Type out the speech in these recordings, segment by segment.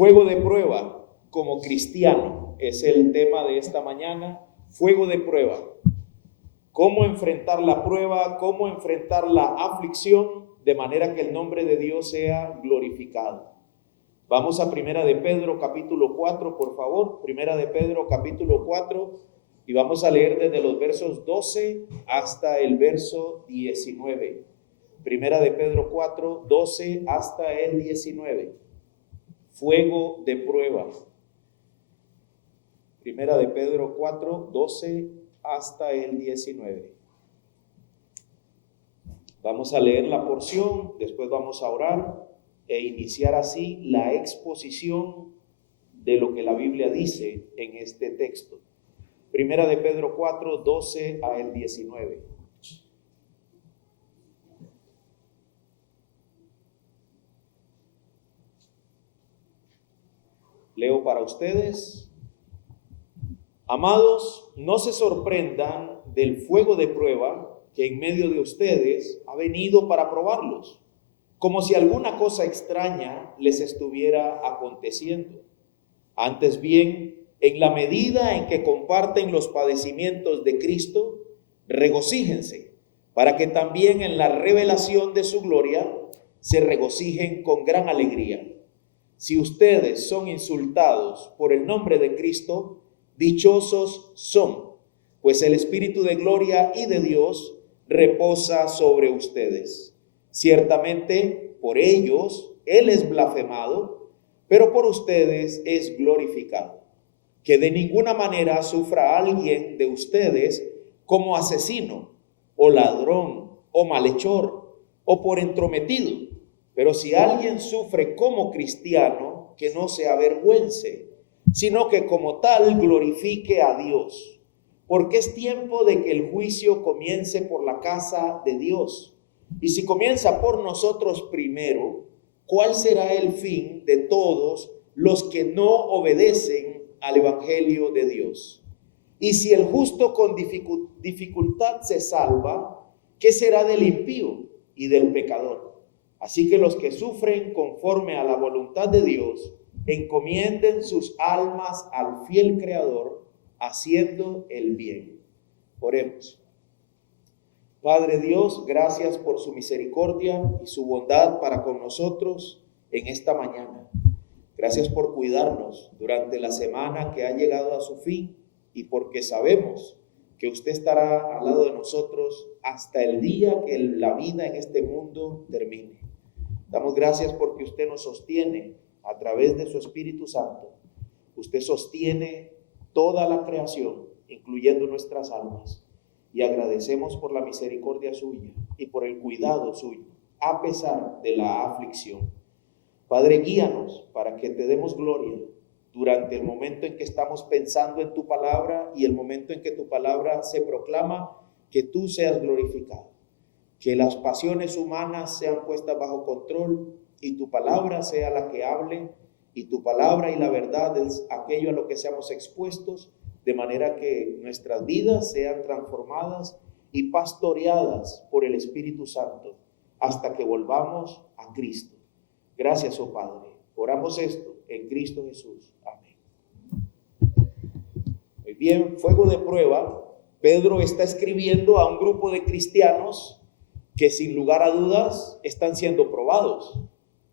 Fuego de prueba como cristiano es el tema de esta mañana. Fuego de prueba. Cómo enfrentar la prueba, cómo enfrentar la aflicción de manera que el nombre de Dios sea glorificado. Vamos a Primera de Pedro capítulo 4, por favor. Primera de Pedro capítulo 4 y vamos a leer desde los versos 12 hasta el verso 19. Primera de Pedro 4, 12 hasta el 19. Fuego de prueba. Primera de Pedro 4, 12 hasta el 19. Vamos a leer la porción, después vamos a orar e iniciar así la exposición de lo que la Biblia dice en este texto. Primera de Pedro 4, 12 a el 19. Leo para ustedes. Amados, no se sorprendan del fuego de prueba que en medio de ustedes ha venido para probarlos, como si alguna cosa extraña les estuviera aconteciendo. Antes bien, en la medida en que comparten los padecimientos de Cristo, regocíjense, para que también en la revelación de su gloria se regocijen con gran alegría. Si ustedes son insultados por el nombre de Cristo, dichosos son, pues el Espíritu de gloria y de Dios reposa sobre ustedes. Ciertamente, por ellos Él es blasfemado, pero por ustedes es glorificado. Que de ninguna manera sufra alguien de ustedes como asesino, o ladrón, o malhechor, o por entrometido. Pero si alguien sufre como cristiano, que no se avergüence, sino que como tal glorifique a Dios. Porque es tiempo de que el juicio comience por la casa de Dios. Y si comienza por nosotros primero, ¿cuál será el fin de todos los que no obedecen al Evangelio de Dios? Y si el justo con dificultad se salva, ¿qué será del impío y del pecador? Así que los que sufren conforme a la voluntad de Dios, encomienden sus almas al fiel Creador, haciendo el bien. Oremos. Padre Dios, gracias por su misericordia y su bondad para con nosotros en esta mañana. Gracias por cuidarnos durante la semana que ha llegado a su fin y porque sabemos que usted estará al lado de nosotros hasta el día que la vida en este mundo termine. Damos gracias porque usted nos sostiene a través de su Espíritu Santo. Usted sostiene toda la creación, incluyendo nuestras almas. Y agradecemos por la misericordia suya y por el cuidado suyo, a pesar de la aflicción. Padre, guíanos para que te demos gloria durante el momento en que estamos pensando en tu palabra y el momento en que tu palabra se proclama, que tú seas glorificado. Que las pasiones humanas sean puestas bajo control y tu palabra sea la que hable, y tu palabra y la verdad es aquello a lo que seamos expuestos, de manera que nuestras vidas sean transformadas y pastoreadas por el Espíritu Santo hasta que volvamos a Cristo. Gracias, oh Padre. Oramos esto en Cristo Jesús. Amén. Muy bien, fuego de prueba. Pedro está escribiendo a un grupo de cristianos que sin lugar a dudas están siendo probados.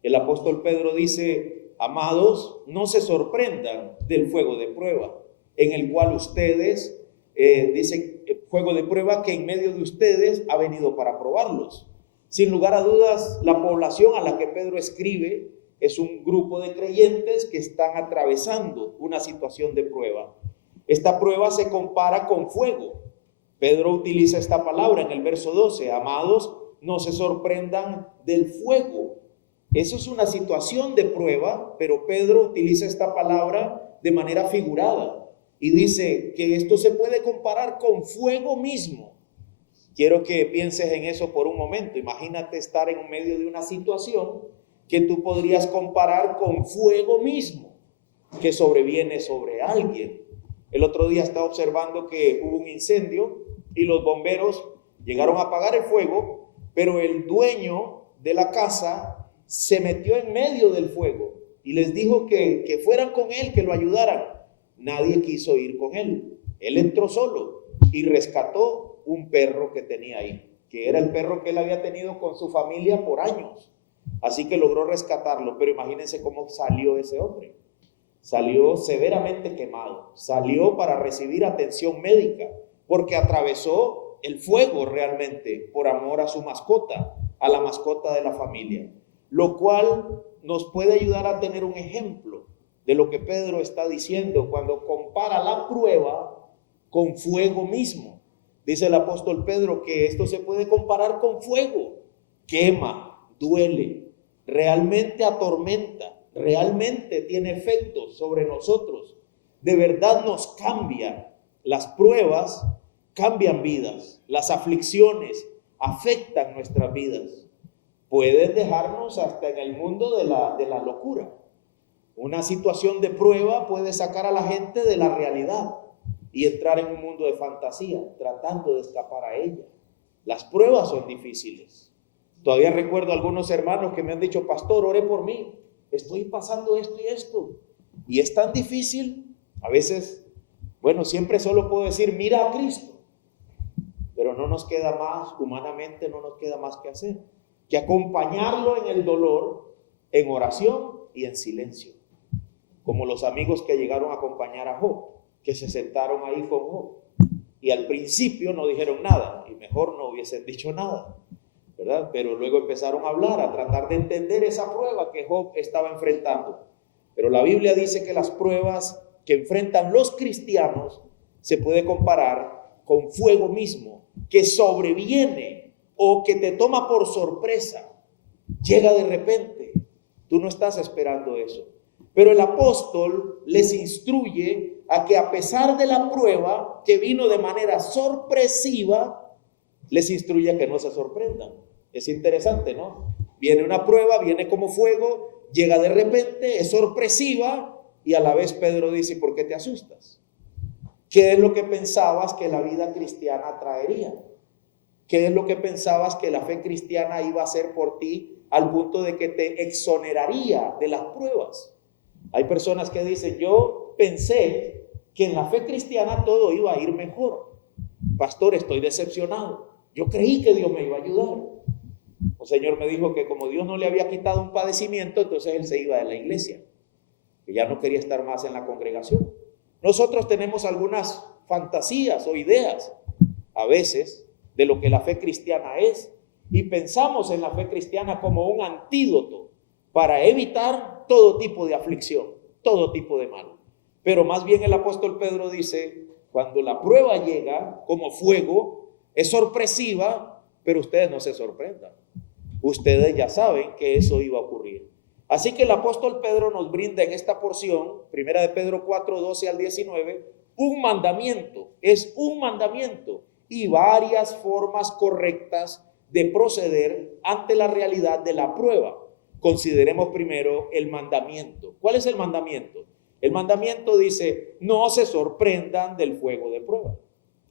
El apóstol Pedro dice: amados, no se sorprendan del fuego de prueba, en el cual ustedes, dice fuego de prueba que en medio de ustedes ha venido para probarlos. Sin lugar a dudas, la población a la que Pedro escribe es un grupo de creyentes que están atravesando una situación de prueba. Esta prueba se compara con fuego. Pedro utiliza esta palabra en el verso 12, amados, no se sorprendan del fuego. Eso es una situación de prueba, pero Pedro utiliza esta palabra de manera figurada y dice que esto se puede comparar con fuego mismo. Quiero que pienses en eso por un momento. Imagínate estar en medio de una situación que tú podrías comparar con fuego mismo, que sobreviene sobre alguien. El otro día estaba observando que hubo un incendio y los bomberos llegaron a apagar el fuego, pero el dueño de la casa se metió en medio del fuego y les dijo que fueran con él, que lo ayudaran. Nadie quiso ir con él. Él entró solo y rescató un perro que tenía ahí, que era el perro que él había tenido con su familia por años. Así que logró rescatarlo, pero imagínense cómo salió ese hombre. Salió severamente quemado, salió para recibir atención médica, porque atravesó el fuego realmente por amor a su mascota, a la mascota de la familia, lo cual nos puede ayudar a tener un ejemplo de lo que Pedro está diciendo cuando compara la prueba con fuego mismo. Dice el apóstol Pedro que esto se puede comparar con fuego, quema, duele, realmente atormenta, realmente tiene efectos sobre nosotros, de verdad nos cambia. Las pruebas cambian vidas, las aflicciones afectan nuestras vidas, pueden dejarnos hasta en el mundo de la locura. Una situación de prueba puede sacar a la gente de la realidad y entrar en un mundo de fantasía, tratando de escapar a ella. Las pruebas son difíciles. Todavía recuerdo algunos hermanos que me han dicho: pastor, ore por mí, estoy pasando esto y esto. Y es tan difícil, a veces, bueno, siempre solo puedo decir: mira a Cristo. Pero no nos queda más, humanamente no nos queda más que hacer, que acompañarlo en el dolor, en oración y en silencio. Como los amigos que llegaron a acompañar a Job, que se sentaron ahí con Job. Y al principio no dijeron nada, y mejor no hubiesen dicho nada, ¿verdad? Pero luego empezaron a hablar, a tratar de entender esa prueba que Job estaba enfrentando. Pero la Biblia dice que las pruebas que enfrentan los cristianos se puede comparar con fuego mismo, que sobreviene o que te toma por sorpresa. Llega de repente, tú no estás esperando eso. Pero el apóstol les instruye a que a pesar de la prueba que vino de manera sorpresiva, les instruye a que no se sorprendan. Es interesante, ¿no? Viene una prueba, viene como fuego, llega de repente, es sorpresiva, y a la vez Pedro dice: ¿por qué te asustas? ¿Qué es lo que pensabas que la vida cristiana traería? ¿Qué es lo que pensabas que la fe cristiana iba a hacer por ti al punto de que te exoneraría de las pruebas? Hay personas que dicen: yo pensé que en la fe cristiana todo iba a ir mejor. Pastor, estoy decepcionado. Yo creí que Dios me iba a ayudar. Un señor me dijo que como Dios no le había quitado un padecimiento, entonces él se iba de la iglesia, que ya no quería estar más en la congregación. Nosotros tenemos algunas fantasías o ideas a veces de lo que la fe cristiana es, y pensamos en la fe cristiana como un antídoto para evitar todo tipo de aflicción, todo tipo de mal. Pero más bien el apóstol Pedro dice: cuando la prueba llega como fuego, es sorpresiva, pero ustedes no se sorprendan. Ustedes ya saben que eso iba a ocurrir. Así que el apóstol Pedro nos brinda en esta porción, primera de Pedro 4, 12 al 19, un mandamiento. Es un mandamiento y varias formas correctas de proceder ante la realidad de la prueba. Consideremos primero el mandamiento. ¿Cuál es el mandamiento? El mandamiento dice: no se sorprendan del fuego de prueba.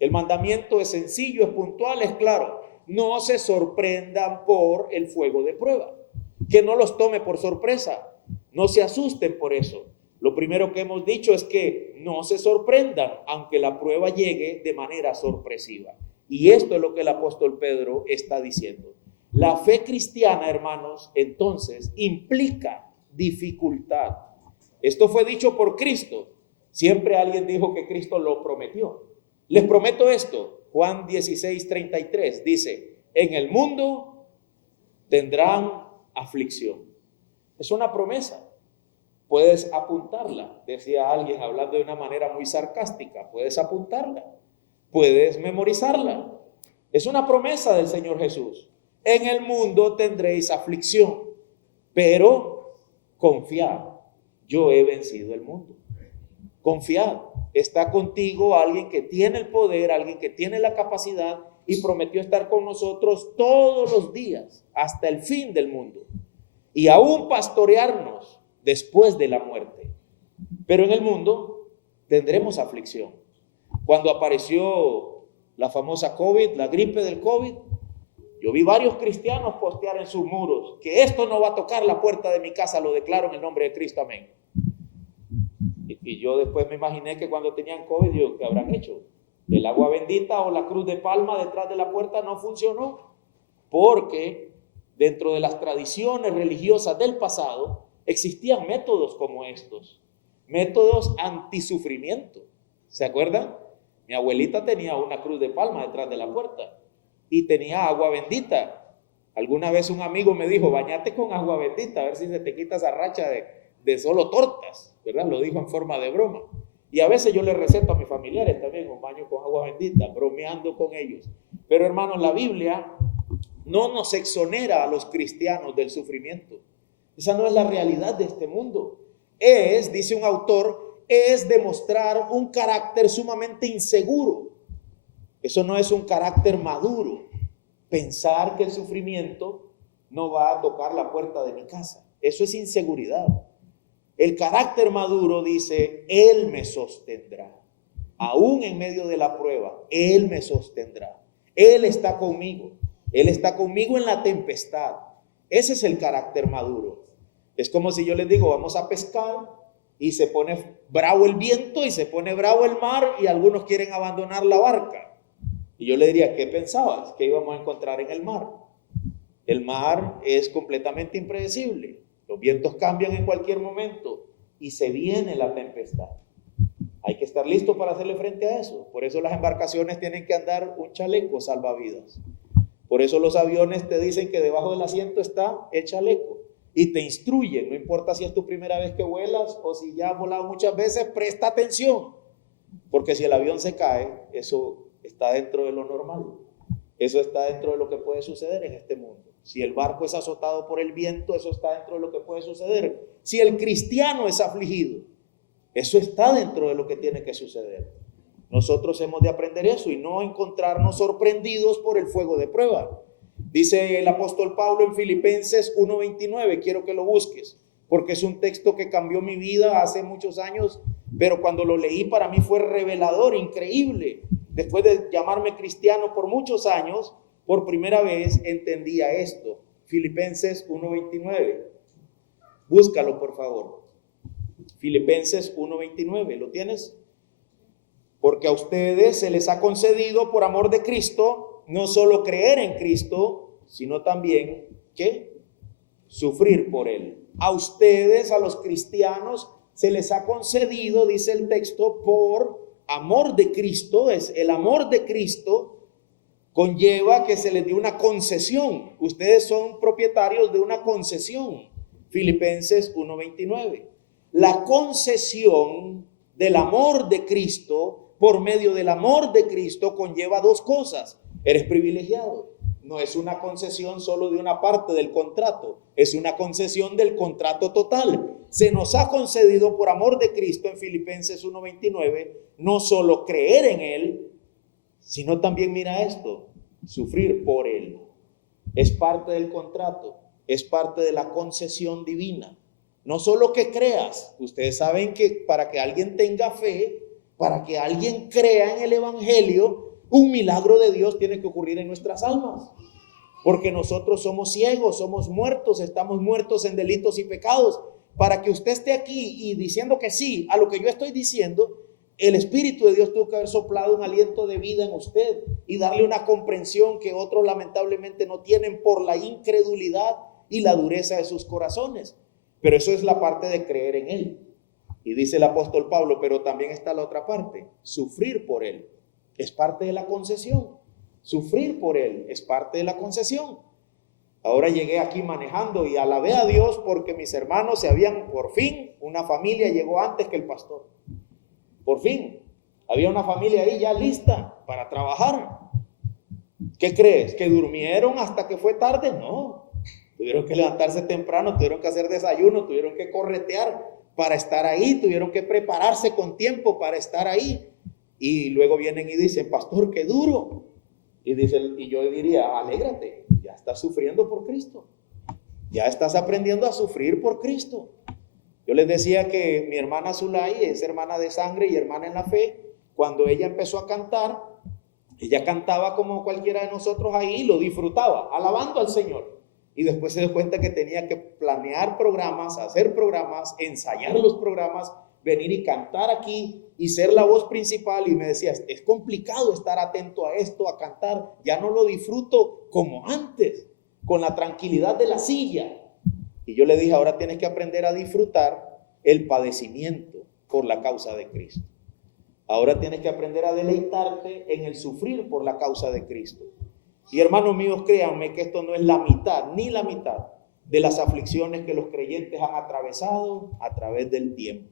El mandamiento es sencillo, es puntual, es claro. No se sorprendan por el fuego de prueba. Que no los tome por sorpresa. No se asusten por eso. Lo primero que hemos dicho es que no se sorprendan, aunque la prueba llegue de manera sorpresiva. Y esto es lo que el apóstol Pedro está diciendo. La fe cristiana, hermanos, entonces implica dificultad. Esto fue dicho por Cristo. Siempre alguien dijo que Cristo lo prometió. Les prometo esto. Juan 16:33 dice: en el mundo tendrán aflicción. Es una promesa. Puedes apuntarla, decía alguien hablando de una manera muy sarcástica. Puedes apuntarla, puedes memorizarla. Es una promesa del Señor Jesús. En el mundo tendréis aflicción, pero confiad, yo he vencido el mundo. Confiad, está contigo alguien que tiene el poder, alguien que tiene la capacidad y prometió estar con nosotros todos los días hasta el fin del mundo y aún pastorearnos después de la muerte. Pero en el mundo tendremos aflicción. Cuando apareció la famosa COVID, la gripe del COVID, Yo vi varios cristianos postear en sus muros que esto no va a tocar la puerta de mi casa, lo declaro en el nombre de Cristo, amén. Y yo después me imaginé que cuando tenían COVID, digo, ¿qué habrán hecho? El agua bendita o la cruz de palma detrás de la puerta no funcionó, porque dentro de las tradiciones religiosas del pasado existían métodos como estos, métodos antisufrimiento. ¿Se acuerdan? Mi abuelita tenía una cruz de palma detrás de la puerta y tenía agua bendita. Alguna vez un amigo me dijo, bañate con agua bendita, a ver si se te quita esa racha de solo tortas, ¿verdad? Lo dijo en forma de broma. Y a veces yo le receto a mis familiares también un baño con agua bendita, bromeando con ellos. Pero hermanos, la Biblia no nos exonera a los cristianos del sufrimiento. Esa no es la realidad de este mundo. Dice un autor, es demostrar un carácter sumamente inseguro. Eso no es un carácter maduro. Pensar que el sufrimiento no va a tocar la puerta de mi casa. Eso es inseguridad. El carácter maduro dice, Él me sostendrá. Aún en medio de la prueba, Él me sostendrá. Él está conmigo. Él está conmigo en la tempestad. Ese es el carácter maduro. Es como si yo les digo, vamos a pescar y se pone bravo el viento y se pone bravo el mar y algunos quieren abandonar la barca. Y yo le diría, ¿qué pensabas? ¿Qué íbamos a encontrar en el mar? El mar es completamente impredecible. Los vientos cambian en cualquier momento y se viene la tempestad. Hay que estar listo para hacerle frente a eso. Por eso las embarcaciones tienen que andar un chaleco salvavidas. Por eso los aviones te dicen que debajo del asiento está el chaleco y te instruyen. No importa si es tu primera vez que vuelas o si ya has volado muchas veces, presta atención. Porque si el avión se cae, eso está dentro de lo normal. Eso está dentro de lo que puede suceder en este mundo. Si el barco es azotado por el viento, eso está dentro de lo que puede suceder. Si el cristiano es afligido, eso está dentro de lo que tiene que suceder. Nosotros hemos de aprender eso y no encontrarnos sorprendidos por el fuego de prueba. Dice el apóstol Pablo en Filipenses 1:29, quiero que lo busques, porque es un texto que cambió mi vida hace muchos años, pero cuando lo leí para mí fue revelador, increíble. Después de llamarme cristiano por muchos años, por primera vez entendía esto. Filipenses 1:29. Búscalo, por favor. Filipenses 1:29. ¿Lo tienes? Porque a ustedes se les ha concedido por amor de Cristo, no solo creer en Cristo, sino también, ¿qué? Sufrir por Él. A ustedes, a los cristianos, se les ha concedido, dice el texto, por amor de Cristo. Es el amor de Cristo conlleva que se les dio una concesión. Ustedes son propietarios de una concesión. Filipenses 1:29. La concesión del amor de Cristo, por medio del amor de Cristo, conlleva dos cosas. Eres privilegiado. No es una concesión solo de una parte del contrato, es una concesión del contrato total. Se nos ha concedido por amor de Cristo en Filipenses 1:29, no solo creer en Él, sino también, mira esto, sufrir por Él. Es parte del contrato, es parte de la concesión divina. No solo que creas, ustedes saben que para que alguien tenga fe, para que alguien crea en el Evangelio, un milagro de Dios tiene que ocurrir en nuestras almas. Porque nosotros somos ciegos, somos muertos, estamos muertos en delitos y pecados. Para que usted esté aquí y diciendo que sí a lo que yo estoy diciendo, el Espíritu de Dios tuvo que haber soplado un aliento de vida en usted y darle una comprensión que otros lamentablemente no tienen por la incredulidad y la dureza de sus corazones. Pero eso es la parte de creer en Él. Y dice el apóstol Pablo, pero también está la otra parte, sufrir por Él. Es parte de la concesión. Sufrir por Él es parte de la concesión. Ahora llegué aquí manejando y alabé a Dios porque mis hermanos se habían, por fin, una familia llegó antes que el pastor. Por fin, había una familia ahí ya lista para trabajar. ¿Qué crees? ¿Que durmieron hasta que fue tarde? No. Tuvieron que levantarse temprano, tuvieron que hacer desayuno, tuvieron que corretear para estar ahí, tuvieron que prepararse con tiempo para estar ahí. Y luego vienen y dicen, pastor, qué duro. Y yo diría, alégrate, ya estás sufriendo por Cristo. Ya estás aprendiendo a sufrir por Cristo. Yo les decía que mi hermana Zulay es hermana de sangre y hermana en la fe. Cuando ella empezó a cantar, Ella cantaba como cualquiera de nosotros ahí, lo disfrutaba, alabando al Señor. Y después se dio cuenta que tenía que planear programas, hacer programas, ensayar los programas, venir y cantar aquí y ser la voz principal. Y me decía, es complicado estar atento a esto, a cantar. Ya no lo disfruto como antes, con la tranquilidad de la silla. Y yo le dije, ahora tienes que aprender a disfrutar el padecimiento por la causa de Cristo. Ahora tienes que aprender a deleitarte en el sufrir por la causa de Cristo. Y hermanos míos, créanme que esto no es la mitad, ni la mitad de las aflicciones que los creyentes han atravesado a través del tiempo.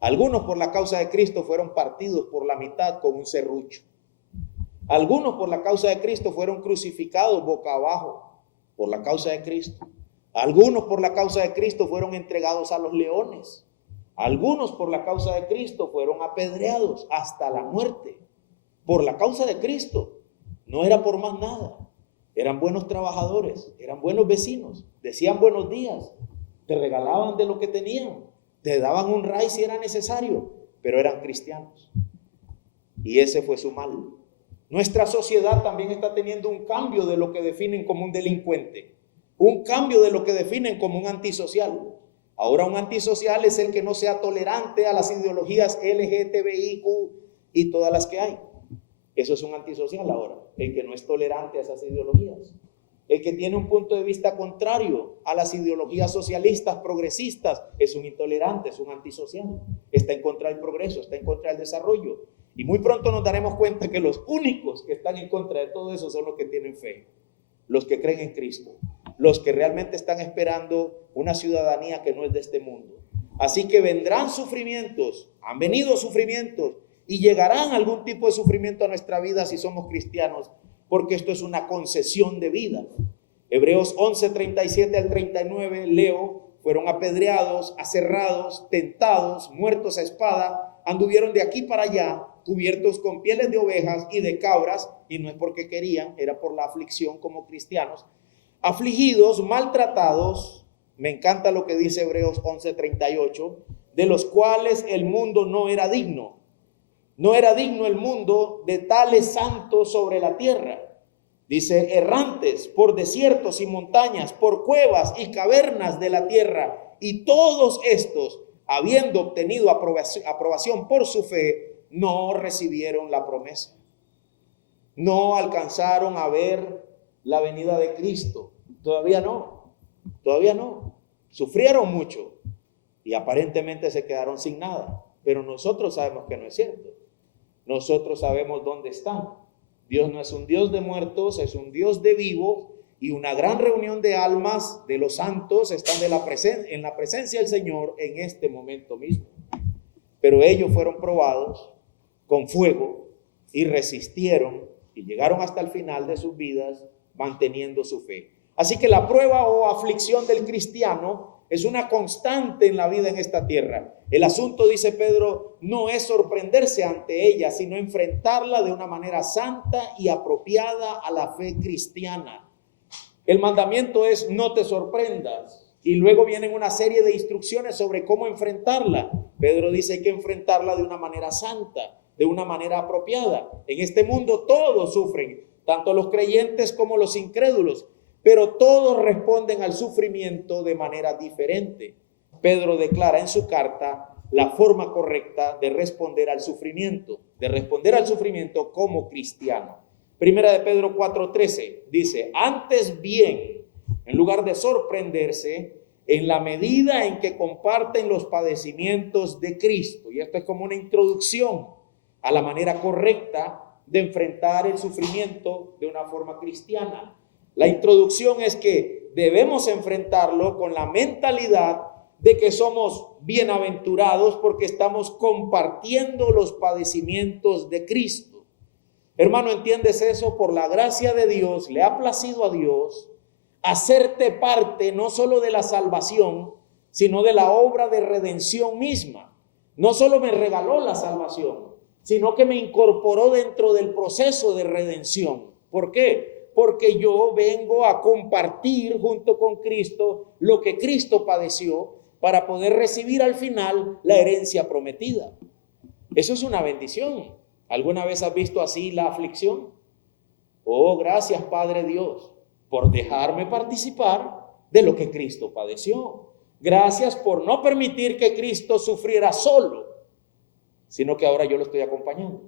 Algunos por la causa de Cristo fueron partidos por la mitad con un serrucho. Algunos por la causa de Cristo fueron crucificados boca abajo por la causa de Cristo. Algunos por la causa de Cristo fueron entregados a los leones. Algunos por la causa de Cristo fueron apedreados hasta la muerte. Por la causa de Cristo. No era por más nada. Eran buenos trabajadores, eran buenos vecinos, decían buenos días, te regalaban de lo que tenían, te daban un ray si era necesario, pero eran cristianos. Y ese fue su mal. Nuestra sociedad también está teniendo un cambio de lo que definen como un delincuente, un cambio de lo que definen como un antisocial. Ahora un antisocial es el que no sea tolerante a las ideologías LGTBIQ y todas las que hay. Eso es un antisocial ahora, el que no es tolerante a esas ideologías. El que tiene un punto de vista contrario a las ideologías socialistas, progresistas, es un intolerante, es un antisocial. Está en contra del progreso, está en contra del desarrollo. Y muy pronto nos daremos cuenta que los únicos que están en contra de todo eso son los que tienen fe, los que creen en Cristo, los que realmente están esperando una ciudadanía que no es de este mundo. Así que vendrán sufrimientos, han venido sufrimientos, y llegarán algún tipo de sufrimiento a nuestra vida si somos cristianos, porque esto es una concesión de vida. Hebreos 11, 37 al 39, leo, fueron apedreados, aserrados, tentados, muertos a espada, anduvieron de aquí para allá, cubiertos con pieles de ovejas y de cabras, y no es porque querían, era por la aflicción como cristianos, afligidos, maltratados, me encanta lo que dice Hebreos 11, 38, de los cuales el mundo no era digno. No era digno el mundo de tales santos sobre la tierra. Dice, errantes por desiertos y montañas, por cuevas y cavernas de la tierra. Y todos estos, habiendo obtenido aprobación por su fe, no recibieron la promesa. No alcanzaron a ver la venida de Cristo. Todavía no. Sufrieron mucho y aparentemente se quedaron sin nada. Pero nosotros sabemos que no es cierto. Nosotros sabemos dónde están. Dios no es un Dios de muertos, es un Dios de vivos, y una gran reunión de almas de los santos están en la presencia del Señor en este momento mismo. Pero ellos fueron probados con fuego y resistieron y llegaron hasta el final de sus vidas manteniendo su fe. Así que la prueba o aflicción del cristiano es una constante en la vida en esta tierra. El asunto, dice Pedro, no es sorprenderse ante ella, sino enfrentarla de una manera santa y apropiada a la fe cristiana. El mandamiento es no te sorprendas. Y luego vienen una serie de instrucciones sobre cómo enfrentarla. Pedro dice hay que enfrentarla de una manera santa, de una manera apropiada. En este mundo todos sufren, tanto los creyentes como los incrédulos, pero todos responden al sufrimiento de manera diferente. Pedro declara en su carta la forma correcta de responder al sufrimiento como cristiano. Primera de Pedro 4:13 dice, antes bien, en lugar de sorprenderse, en la medida en que comparten los padecimientos de Cristo. Y esto es como una introducción a la manera correcta de enfrentar el sufrimiento de una forma cristiana. La introducción es que debemos enfrentarlo con la mentalidad de que somos bienaventurados porque estamos compartiendo los padecimientos de Cristo. Hermano, ¿entiendes eso? Por la gracia de Dios, le ha placido a Dios hacerte parte no solo de la salvación, sino de la obra de redención misma. No solo me regaló la salvación, sino que me incorporó dentro del proceso de redención. ¿Por qué? Porque yo vengo a compartir junto con Cristo lo que Cristo padeció para poder recibir al final la herencia prometida. Eso es una bendición. ¿Alguna vez has visto así la aflicción? Oh, gracias, Padre Dios, por dejarme participar de lo que Cristo padeció. Gracias por no permitir que Cristo sufriera solo, sino que ahora yo lo estoy acompañando.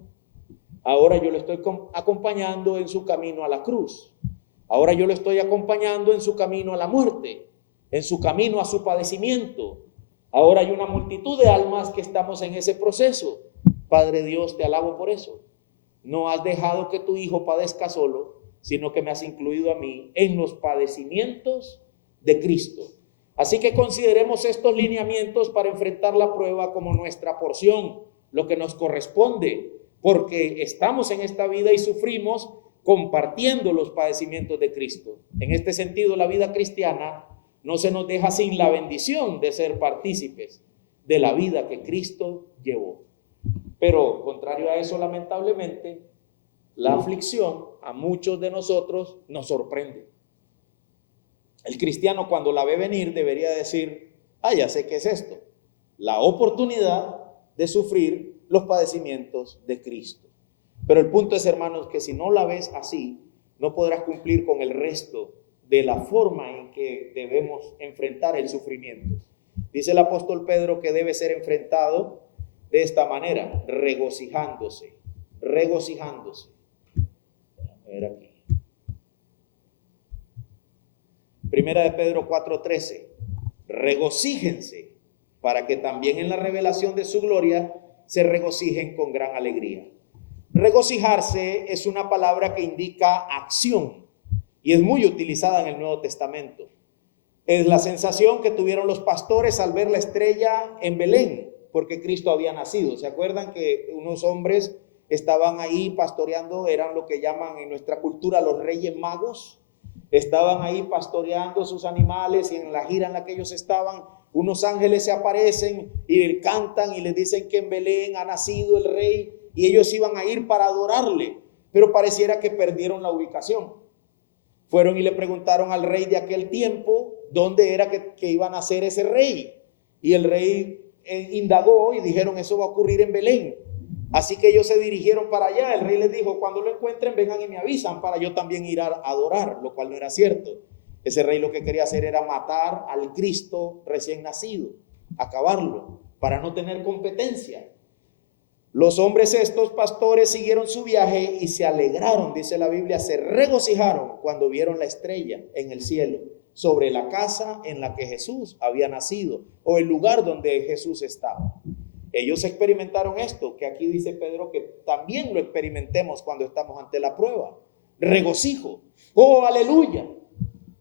Ahora yo lo estoy acompañando en su camino a la cruz. Ahora yo lo estoy acompañando en su camino a la muerte, en su camino a su padecimiento. Ahora hay una multitud de almas que estamos en ese proceso. Padre Dios, te alabo por eso. No has dejado que tu Hijo padezca solo, sino que me has incluido a mí en los padecimientos de Cristo. Así que consideremos estos lineamientos para enfrentar la prueba como nuestra porción, lo que nos corresponde, porque estamos en esta vida y sufrimos compartiendo los padecimientos de Cristo. En este sentido, la vida cristiana no se nos deja sin la bendición de ser partícipes de la vida que Cristo llevó. Pero, contrario a eso, lamentablemente, la aflicción a muchos de nosotros nos sorprende. El cristiano, cuando la ve venir, debería decir: ya sé qué es esto, la oportunidad de sufrir los padecimientos de Cristo. Pero el punto es, hermanos, que si no la ves así, no podrás cumplir con el resto de la forma en que debemos enfrentar el sufrimiento. Dice el apóstol Pedro que debe ser enfrentado de esta manera: regocijándose. A ver aquí. Primera de Pedro 4:13. Regocíjense para que también en la revelación de su gloria se regocijen con gran alegría. Regocijarse es una palabra que indica acción y es muy utilizada en el Nuevo Testamento. Es la sensación que tuvieron los pastores al ver la estrella en Belén, porque Cristo había nacido. ¿Se acuerdan que unos hombres estaban ahí pastoreando? Eran lo que llaman en nuestra cultura los reyes magos. Estaban ahí pastoreando sus animales y en la gira en la que ellos estaban, unos ángeles se aparecen y cantan y les dicen que en Belén ha nacido el rey y ellos iban a ir para adorarle, pero pareciera que perdieron la ubicación. Fueron y le preguntaron al rey de aquel tiempo dónde era que iba a nacer ese rey, y el rey indagó y dijeron: eso va a ocurrir en Belén. Así que ellos se dirigieron para allá. El rey les dijo: cuando lo encuentren, vengan y me avisan para yo también ir a adorar, lo cual no era cierto. Ese rey lo que quería hacer era matar al Cristo recién nacido, acabarlo, para no tener competencia. Los hombres estos pastores siguieron su viaje y se alegraron, dice la Biblia, se regocijaron cuando vieron la estrella en el cielo, sobre la casa en la que Jesús había nacido, o el lugar donde Jesús estaba. Ellos experimentaron esto, que aquí dice Pedro que también lo experimentemos cuando estamos ante la prueba. Regocijo. ¡Oh, aleluya!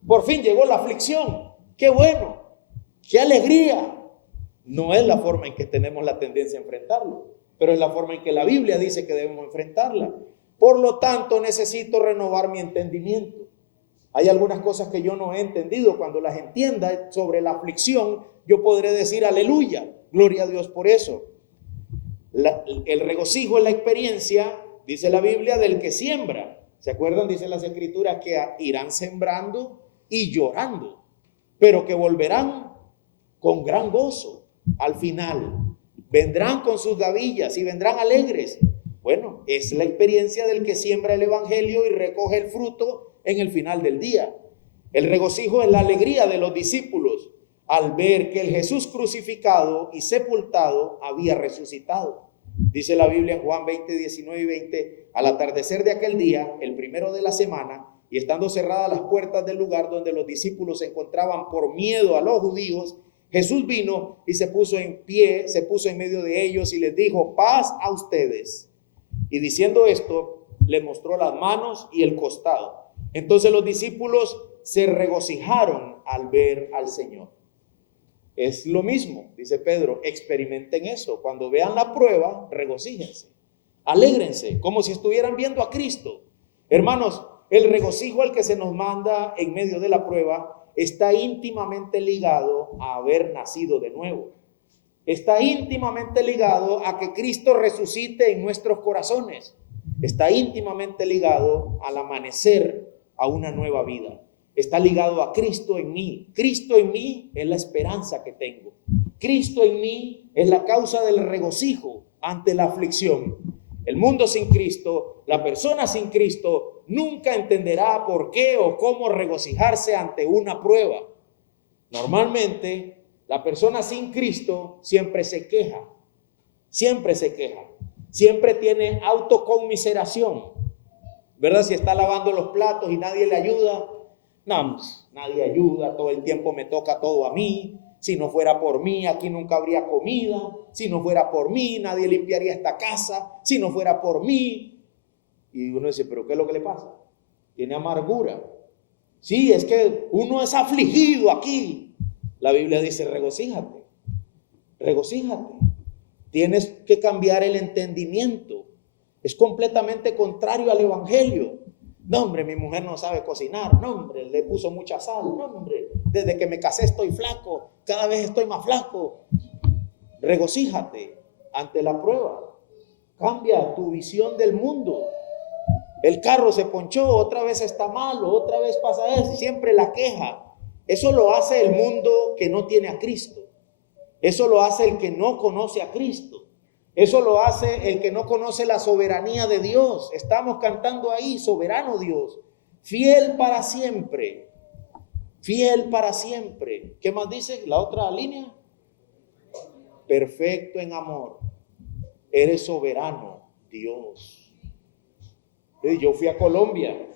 Por fin llegó la aflicción. ¡Qué bueno! ¡Qué alegría! No es la forma en que tenemos la tendencia a enfrentarlo, pero es la forma en que la Biblia dice que debemos enfrentarla. Por lo tanto, necesito renovar mi entendimiento. Hay algunas cosas que yo no he entendido. Cuando las entienda sobre la aflicción, yo podré decir aleluya. Gloria a Dios por eso. El regocijo es la experiencia, dice la Biblia, del que siembra. ¿Se acuerdan? Dicen las Escrituras que irán sembrando y llorando, pero que volverán con gran gozo al final. Vendrán con sus gavillas y vendrán alegres. Bueno, es la experiencia del que siembra el evangelio y recoge el fruto en el final del día. El regocijo es la alegría de los discípulos al ver que el Jesús crucificado y sepultado había resucitado. Dice la Biblia en Juan 20, 19 y 20, al atardecer de aquel día, el primero de la semana, y estando cerradas las puertas del lugar donde los discípulos se encontraban por miedo a los judíos, Jesús vino y se puso en pie, se puso en medio de ellos y les dijo: paz a ustedes. Y diciendo esto, le mostró las manos y el costado. Entonces los discípulos se regocijaron al ver al Señor. Es lo mismo, dice Pedro, experimenten eso. Cuando vean la prueba, regocíjense, alégrense, como si estuvieran viendo a Cristo. Hermanos, el regocijo al que se nos manda en medio de la prueba está íntimamente ligado a haber nacido de nuevo. Está íntimamente ligado a que Cristo resucite en nuestros corazones. Está íntimamente ligado al amanecer a una nueva vida. Está ligado a Cristo en mí. Cristo en mí es la esperanza que tengo. Cristo en mí es la causa del regocijo ante la aflicción. El mundo sin Cristo, la persona sin Cristo, nunca entenderá por qué o cómo regocijarse ante una prueba. Normalmente, la persona sin Cristo siempre se queja, siempre se queja, siempre tiene autoconmiseración, ¿verdad? Si está lavando los platos y nadie le ayuda, no, nadie ayuda, todo el tiempo me toca todo a mí. Si no fuera por mí, aquí nunca habría comida. Si no fuera por mí, nadie limpiaría esta casa. Si no fuera por mí. Y uno dice, ¿pero qué es lo que le pasa? Tiene amargura. Sí, es que uno es afligido aquí. La Biblia dice, regocíjate, regocíjate. Tienes que cambiar el entendimiento. Es completamente contrario al evangelio. No, hombre, mi mujer no sabe cocinar. No, hombre, le puso mucha sal. No, hombre, desde que me casé estoy flaco. Cada vez estoy más flaco. Regocíjate ante la prueba. Cambia tu visión del mundo. El carro se ponchó, otra vez está malo, otra vez pasa eso. Siempre la queja. Eso lo hace el mundo que no tiene a Cristo. Eso lo hace el que no conoce a Cristo. Eso lo hace el que no conoce la soberanía de Dios. Estamos cantando ahí, soberano Dios, fiel para siempre, fiel para siempre. ¿Qué más dice la otra línea? Perfecto en amor. Eres soberano Dios. Yo fui a Colombia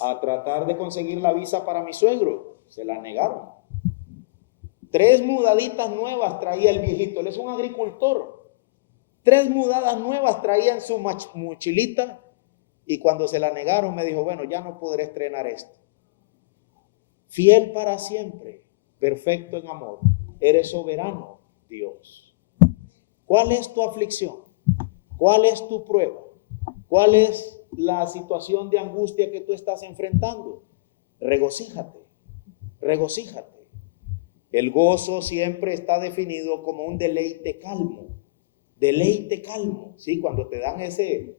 a tratar de conseguir la visa para mi suegro. Se la negaron. 3 mudaditas nuevas traía el viejito. Él es un agricultor. 3 mudadas nuevas traía en su mochilita y cuando se la negaron me dijo, bueno, ya no podré estrenar esto. Fiel para siempre, perfecto en amor, eres soberano, Dios. ¿Cuál es tu aflicción? ¿Cuál es tu prueba? ¿Cuál es la situación de angustia que tú estás enfrentando? Regocíjate, regocíjate. El gozo siempre está definido como un deleite calmo. Deleite calmo, ¿sí? Cuando te dan ese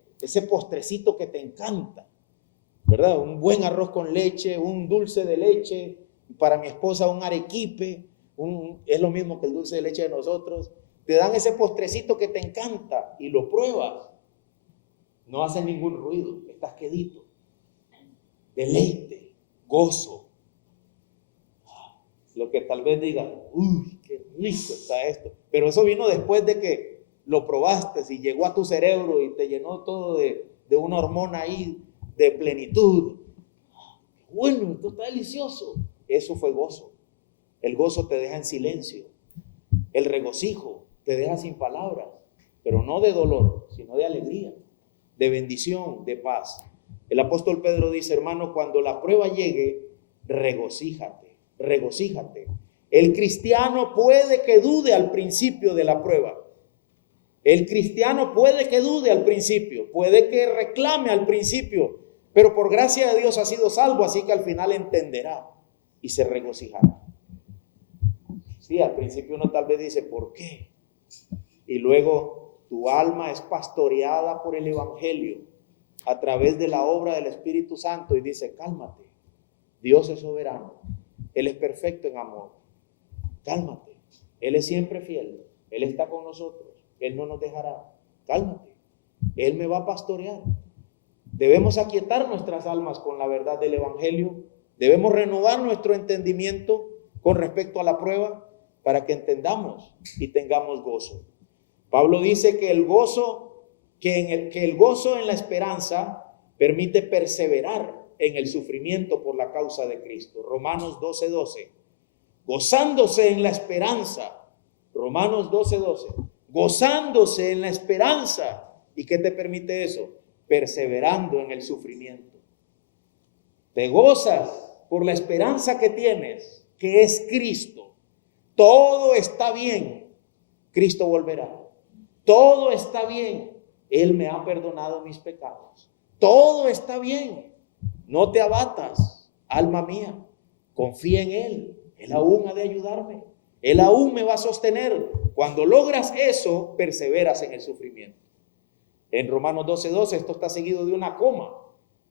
postrecito que te encanta, ¿verdad? Un buen arroz con leche, un dulce de leche, para mi esposa un arequipe, es lo mismo que el dulce de leche de nosotros. Te dan ese postrecito que te encanta y lo pruebas. No hace ningún ruido, estás quedito. Deleite, gozo. Lo que tal vez diga, uy, qué rico está esto. Pero eso vino después de que lo probaste y llegó a tu cerebro y te llenó todo de una hormona ahí de plenitud. Bueno, esto está delicioso. Eso fue gozo. El gozo te deja en silencio. El regocijo te deja sin palabras, pero no de dolor, sino de alegría, de bendición, de paz. El apóstol Pedro dice, hermano, cuando la prueba llegue, regocíjate, regocíjate. El cristiano puede que dude al principio de la prueba. El cristiano puede que dude al principio, puede que reclame al principio, pero por gracia de Dios ha sido salvo, así que al final entenderá y se regocijará. Sí, al principio uno tal vez dice, ¿por qué? Y luego tu alma es pastoreada por el evangelio a través de la obra del Espíritu Santo y dice, cálmate, Dios es soberano, Él es perfecto en amor, cálmate, Él es siempre fiel, Él está con nosotros. Él no nos dejará. Cálmate. Él me va a pastorear. Debemos aquietar nuestras almas con la verdad del evangelio. Debemos renovar nuestro entendimiento con respecto a la prueba para que entendamos y tengamos gozo. Pablo dice que el gozo en la esperanza permite perseverar en el sufrimiento por la causa de Cristo. Romanos 12:12. Gozándose en la esperanza. Romanos 12:12. Gozándose en la esperanza. ¿Y qué te permite eso? Perseverando en el sufrimiento. Te gozas por la esperanza que tienes, que es Cristo. Todo está bien. Cristo volverá. Todo está bien. Él me ha perdonado mis pecados. Todo está bien. No te abatas, alma mía. Confía en Él. Él aún ha de ayudarme. Él aún me va a sostener. Cuando logras eso, perseveras en el sufrimiento. En Romanos 12:12 esto está seguido de una coma.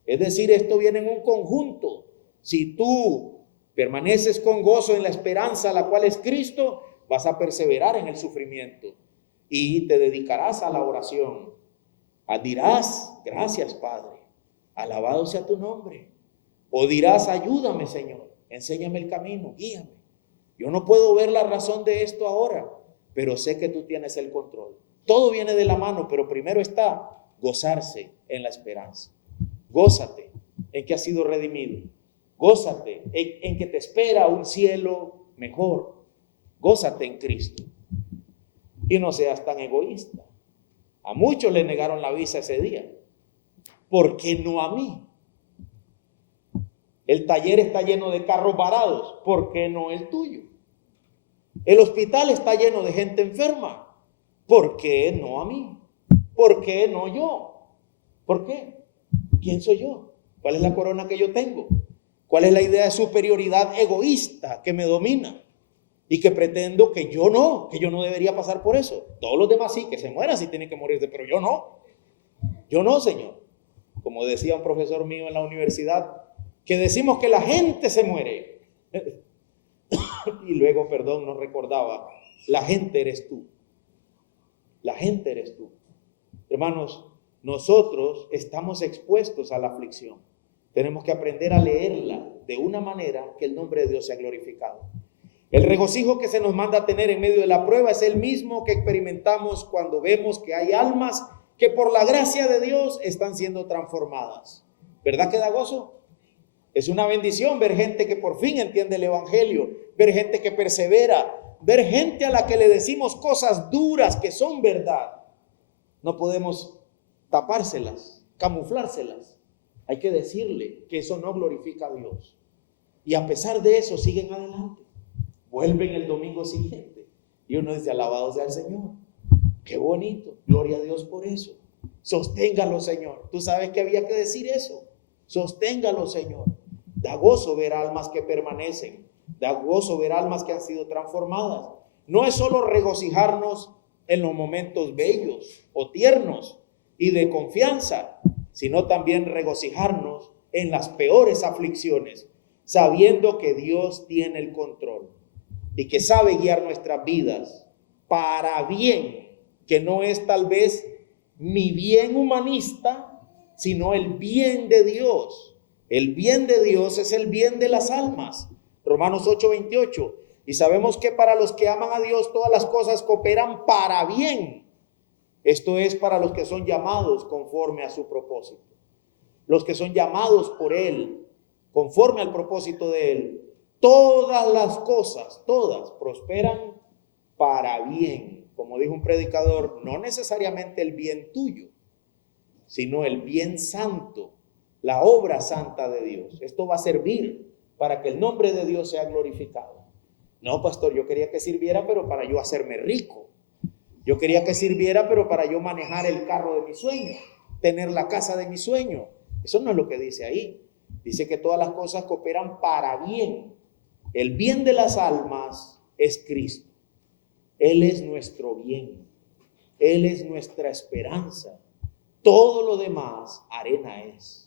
Es decir, esto viene en un conjunto. Si tú permaneces con gozo en la esperanza, la cual es Cristo, vas a perseverar en el sufrimiento y te dedicarás a la oración. Dirás, gracias Padre, Alabado sea tu nombre. O dirás, ayúdame, Señor, enséñame el camino, guíame. Yo no puedo ver la razón de esto ahora, pero sé que tú tienes el control. Todo viene de la mano, pero primero está gozarse en la esperanza. Gózate en que has sido redimido. Gózate en que te espera un cielo mejor. Gózate en Cristo. Y no seas tan egoísta. A muchos le negaron la visa ese día. ¿Por qué no a mí? El taller está lleno de carros varados. ¿Por qué no el tuyo? El hospital está lleno de gente enferma. ¿Por qué no a mí? ¿Por qué no yo? ¿Por qué? ¿Quién soy yo? ¿Cuál es la corona que yo tengo? ¿Cuál es la idea de superioridad egoísta que me domina? Y que pretendo que yo no debería pasar por eso. Todos los demás sí, que se mueran si tienen que morirse, pero yo no. Yo no, Señor. Como decía un profesor mío en la universidad, que decimos que la gente se muere. Y luego, nos recordaba, la gente eres tú. La gente eres tú. Hermanos, nosotros estamos expuestos a la aflicción. Tenemos que aprender a leerla de una manera que el nombre de Dios sea glorificado. El regocijo que se nos manda a tener en medio de la prueba es el mismo que experimentamos cuando vemos que hay almas que por la gracia de Dios están siendo transformadas. ¿Verdad que da gozo? Es una bendición ver gente que por fin entiende el evangelio, ver gente que persevera, ver gente a la que le decimos cosas duras que son verdad. No podemos tapárselas, camuflárselas. Hay que decirle que eso no glorifica a Dios. Y a pesar de eso siguen adelante. Vuelven el domingo siguiente. Y uno dice, alabado sea el Señor. Qué bonito. Gloria a Dios por eso. Sosténgalo, Señor. Tú sabes que había que decir eso. Sosténgalo, Señor. Da gozo ver almas que permanecen. Da gozo ver almas que han sido transformadas. No es solo regocijarnos en los momentos bellos o tiernos y de confianza, sino también regocijarnos en las peores aflicciones, sabiendo que Dios tiene el control y que sabe guiar nuestras vidas para bien, que no es tal vez mi bien humanista, sino el bien de Dios. El bien de Dios es el bien de las almas. Romanos 8:28. Y sabemos que para los que aman a Dios todas las cosas cooperan para bien. Esto es para los que son llamados conforme a su propósito. Los que son llamados por Él, conforme al propósito de Él. Todas las cosas, todas prosperan para bien. Como dijo un predicador, no necesariamente el bien tuyo, sino el bien santo, la obra santa de Dios. Esto va a servir para que el nombre de Dios sea glorificado. No, pastor, yo quería que sirviera, pero para yo hacerme rico. Yo quería que sirviera, pero para yo manejar el carro de mi sueño, tener la casa de mi sueño. Eso no es lo que dice ahí. Dice que todas las cosas cooperan para bien. El bien de las almas es Cristo. Él es nuestro bien. Él es nuestra esperanza. Todo lo demás, arena es.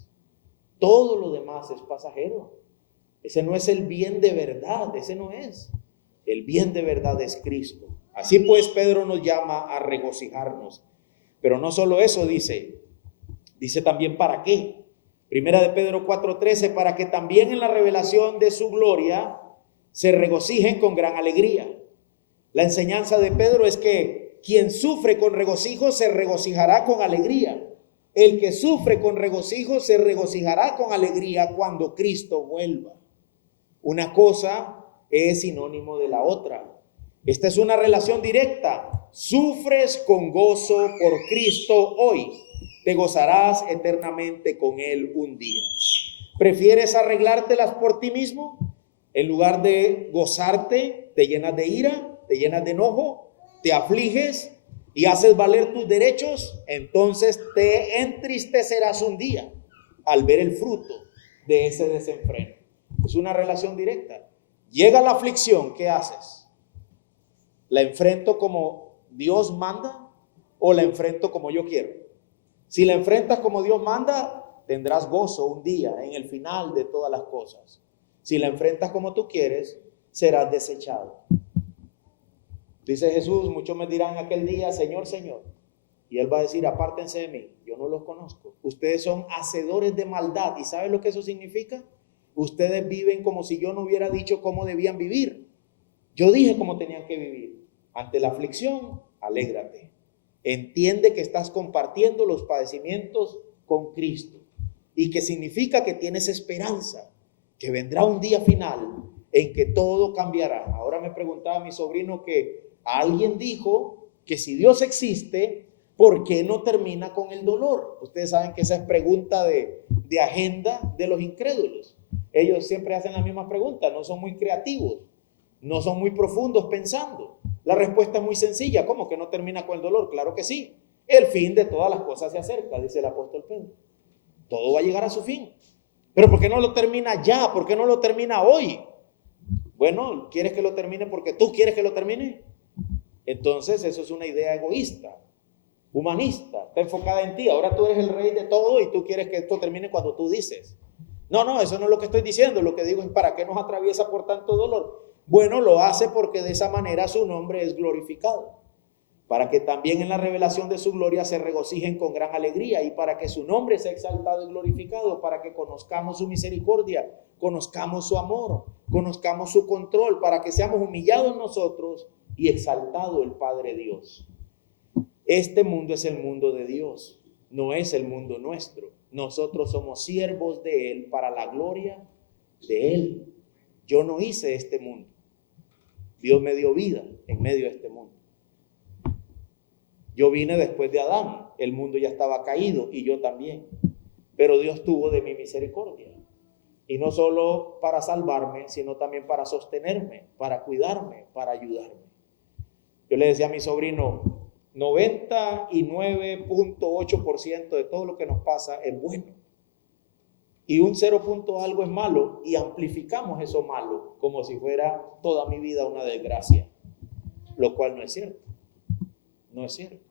Todo lo demás es pasajero. Ese no es el bien de verdad, ese no es. El bien de verdad es Cristo. Así pues, Pedro nos llama a regocijarnos. Pero no solo eso dice también para qué. Primera de Pedro 4:13, para que también en la revelación de su gloria se regocijen con gran alegría. La enseñanza de Pedro es que quien sufre con regocijo se regocijará con alegría. El que sufre con regocijo se regocijará con alegría cuando Cristo vuelva. Una cosa es sinónimo de la otra. Esta es una relación directa. Sufres con gozo por Cristo hoy. Te gozarás eternamente con Él un día. ¿Prefieres arreglártelas por ti mismo? En lugar de gozarte, te llenas de ira, te llenas de enojo, te afliges y haces valer tus derechos, entonces te entristecerás un día al ver el fruto de ese desenfreno. Es una relación directa. Llega la aflicción, ¿qué haces? ¿La enfrento como Dios manda o la enfrento como yo quiero? Si la enfrentas como Dios manda, tendrás gozo un día en el final de todas las cosas. Si la enfrentas como tú quieres, serás desechado. Dice Jesús, muchos me dirán aquel día, Señor, Señor, Y Él va a decir, apártense de mí, yo no los conozco. Ustedes son hacedores de maldad. ¿Y saben lo que eso significa? Ustedes viven como si yo no hubiera dicho cómo debían vivir. Yo dije cómo tenían que vivir. Ante la aflicción, alégrate. Entiende que estás compartiendo los padecimientos con Cristo y que significa que tienes esperanza, que vendrá un día final en que todo cambiará. Ahora me preguntaba mi sobrino que alguien dijo que si Dios existe, ¿por qué no termina con el dolor? Ustedes saben que esa es pregunta de agenda de los incrédulos. Ellos siempre hacen la misma pregunta, no son muy creativos, no son muy profundos pensando. La respuesta es muy sencilla. ¿Cómo que no termina con el dolor? Claro que sí. El fin de todas las cosas se acerca, dice el apóstol Pedro. Todo va a llegar a su fin. Pero ¿por qué no lo termina ya? ¿Por qué no lo termina hoy? Bueno, ¿quieres que lo termine porque tú quieres que lo termine? Entonces eso es una idea egoísta, humanista, está enfocada en ti. Ahora tú eres el rey de todo y tú quieres que esto termine cuando tú dices. No, eso no es lo que estoy diciendo. Lo que digo es, ¿para qué nos atraviesa por tanto dolor? Bueno, lo hace porque de esa manera su nombre es glorificado, para que también en la revelación de su gloria se regocijen con gran alegría, y para que su nombre sea exaltado y glorificado, para que conozcamos su misericordia, conozcamos su amor, conozcamos su control, para que seamos humillados nosotros y exaltado el Padre Dios. Este mundo es el mundo de Dios, no es el mundo nuestro. Nosotros somos siervos de Él para la gloria de Él. Yo no hice este mundo. Dios me dio vida en medio de este mundo. Yo vine después de Adán. El mundo ya estaba caído y yo también. Pero Dios tuvo de mi misericordia. Y no solo para salvarme, sino también para sostenerme, para cuidarme, para ayudarme. Yo le decía a mi sobrino, 99.8% de todo lo que nos pasa es bueno. Y un 0. Algo es malo, y amplificamos eso malo como si fuera toda mi vida una desgracia, lo cual no es cierto. No es cierto.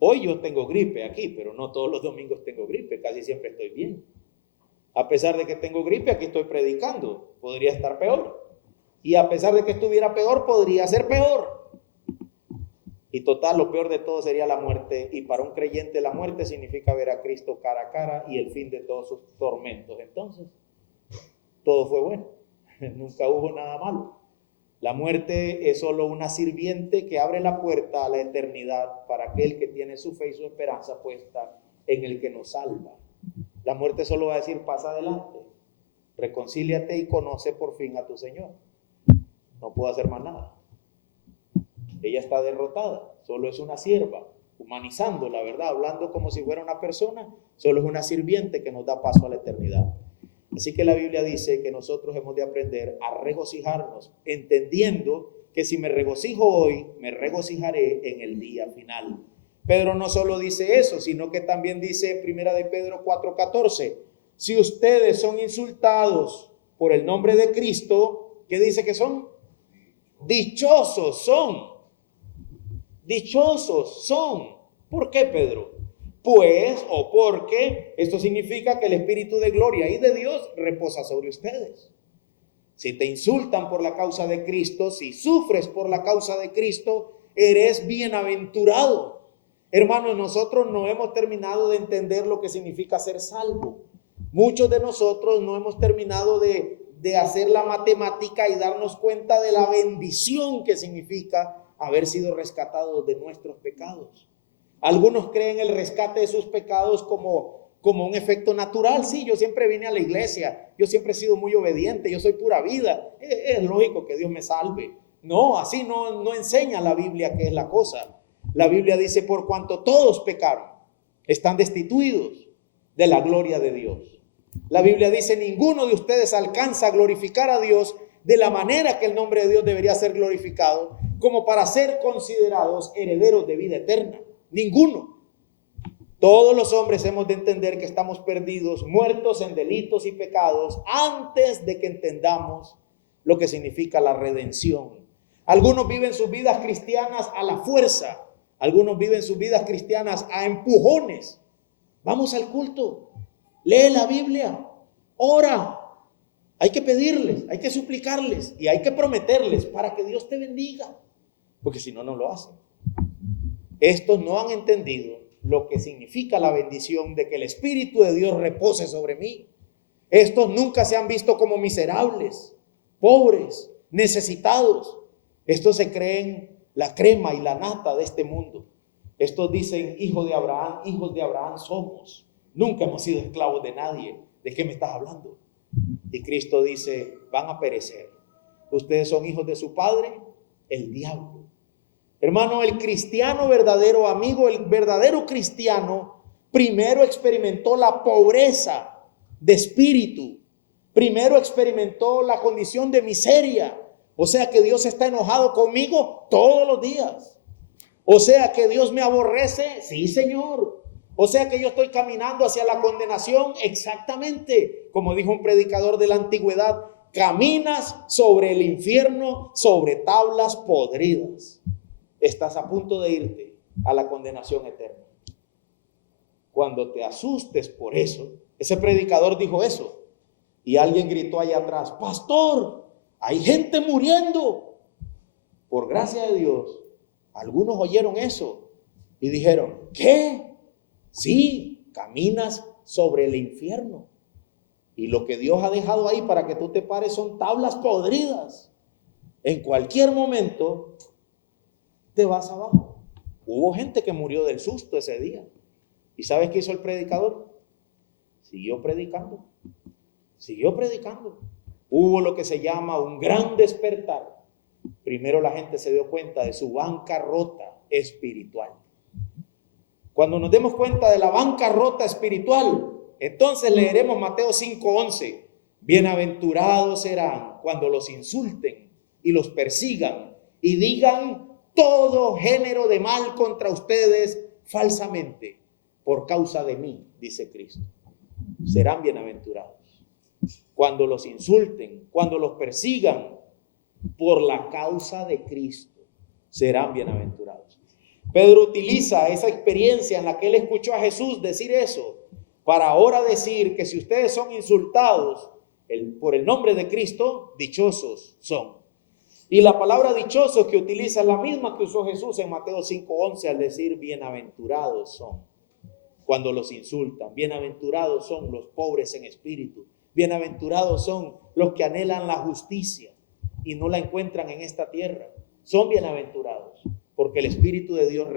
Hoy yo tengo gripe aquí, pero no todos los domingos tengo gripe, casi siempre estoy bien. A pesar de que tengo gripe, aquí estoy predicando, podría estar peor. Y a pesar de que estuviera peor, podría ser peor. Y total, lo peor de todo sería la muerte. Y para un creyente la muerte significa ver a Cristo cara a cara y el fin de todos sus tormentos. Entonces, todo fue bueno. Nunca hubo nada malo. La muerte es solo una sirviente que abre la puerta a la eternidad para aquel que tiene su fe y su esperanza puesta en el que nos salva. La muerte solo va a decir, pasa adelante, reconcíliate y conoce por fin a tu Señor. No puedo hacer más nada. Ella está derrotada, solo es una sierva, humanizando la verdad, hablando como si fuera una persona, solo es una sirviente que nos da paso a la eternidad. Así que la Biblia dice que nosotros hemos de aprender a regocijarnos, entendiendo que si me regocijo hoy, me regocijaré en el día final. Pedro no solo dice eso, sino que también dice en 1 de Pedro 4:14, si ustedes son insultados por el nombre de Cristo, ¿qué dice que son? Dichosos son. Dichosos son. ¿Por qué, Pedro? Pues, o porque esto significa que el Espíritu de gloria y de Dios reposa sobre ustedes. Si te insultan por la causa de Cristo, si sufres por la causa de Cristo, eres bienaventurado. Hermanos, nosotros no hemos terminado de entender lo que significa ser salvo. Muchos de nosotros no hemos terminado de hacer la matemática y darnos cuenta de la bendición que significa haber sido rescatados de nuestros pecados. Algunos creen el rescate de sus pecados como un efecto natural. Sí, yo siempre vine a la iglesia, yo siempre he sido muy obediente, yo soy pura vida, es lógico que Dios me salve. No, así no enseña la Biblia que es la cosa. La Biblia dice, por cuanto todos pecaron, están destituidos de la gloria de Dios. La Biblia dice, ninguno de ustedes alcanza a glorificar a Dios de la manera que el nombre de Dios debería ser glorificado, como para ser considerados herederos de vida eterna. Ninguno. Todos los hombres hemos de entender que estamos perdidos, muertos en delitos y pecados, antes de que entendamos lo que significa la redención. Algunos viven sus vidas cristianas a la fuerza, algunos viven sus vidas cristianas a empujones. Vamos al culto, lee la Biblia, ora. Hay que pedirles, hay que suplicarles y hay que prometerles para que Dios te bendiga, porque si no, no lo hacen. estos no han entendido lo que significa la bendición de que el Espíritu de Dios repose sobre mí. Estos nunca se han visto como miserables, pobres, necesitados. Estos se creen la crema y la nata de este mundo. Estos dicen, hijos de Abraham somos. Nunca hemos sido esclavos de nadie. ¿De qué me estás hablando? Y Cristo dice, van a perecer. Ustedes son hijos de su padre, el diablo. Hermano, el cristiano verdadero, amigo, el verdadero cristiano, primero experimentó la pobreza de espíritu. Primero experimentó la condición de miseria. O sea que Dios está enojado conmigo todos los días. O sea que Dios me aborrece. Sí, Señor. O sea que yo estoy caminando hacia la condenación. Exactamente. Como dijo un predicador de la antigüedad, caminas sobre el infierno, sobre tablas podridas. Estás a punto de irte a la condenación eterna. Cuando te asustes por eso, ese predicador dijo eso. Y alguien gritó allá atrás, pastor, hay gente muriendo. Por gracia de Dios, algunos oyeron eso y dijeron, ¿qué? Sí, caminas sobre el infierno. Y lo que Dios ha dejado ahí para que tú te pares son tablas podridas. En cualquier momento te vas abajo. Hubo gente que murió del susto ese día. ¿Y sabes qué hizo el predicador? Siguió predicando. Siguió predicando. Hubo lo que se llama un gran despertar. Primero la gente se dio cuenta de su bancarrota espiritual. Cuando nos demos cuenta de la bancarrota espiritual, entonces leeremos Mateo 5:11. Bienaventurados serán cuando los insulten y los persigan y digan todo género de mal contra ustedes falsamente por causa de mí, dice Cristo. Serán bienaventurados cuando los insulten, cuando los persigan por la causa de Cristo, serán bienaventurados. Pedro utiliza esa experiencia en la que él escuchó a Jesús decir eso para ahora decir que si ustedes son insultados por el nombre de Cristo, dichosos son. Y la palabra dichosos que utiliza es la misma que usó Jesús en Mateo 5:11 al decir bienaventurados son cuando los insultan. Bienaventurados son los pobres en espíritu. Bienaventurados son los que anhelan la justicia y no la encuentran en esta tierra. Son bienaventurados porque el Espíritu de Dios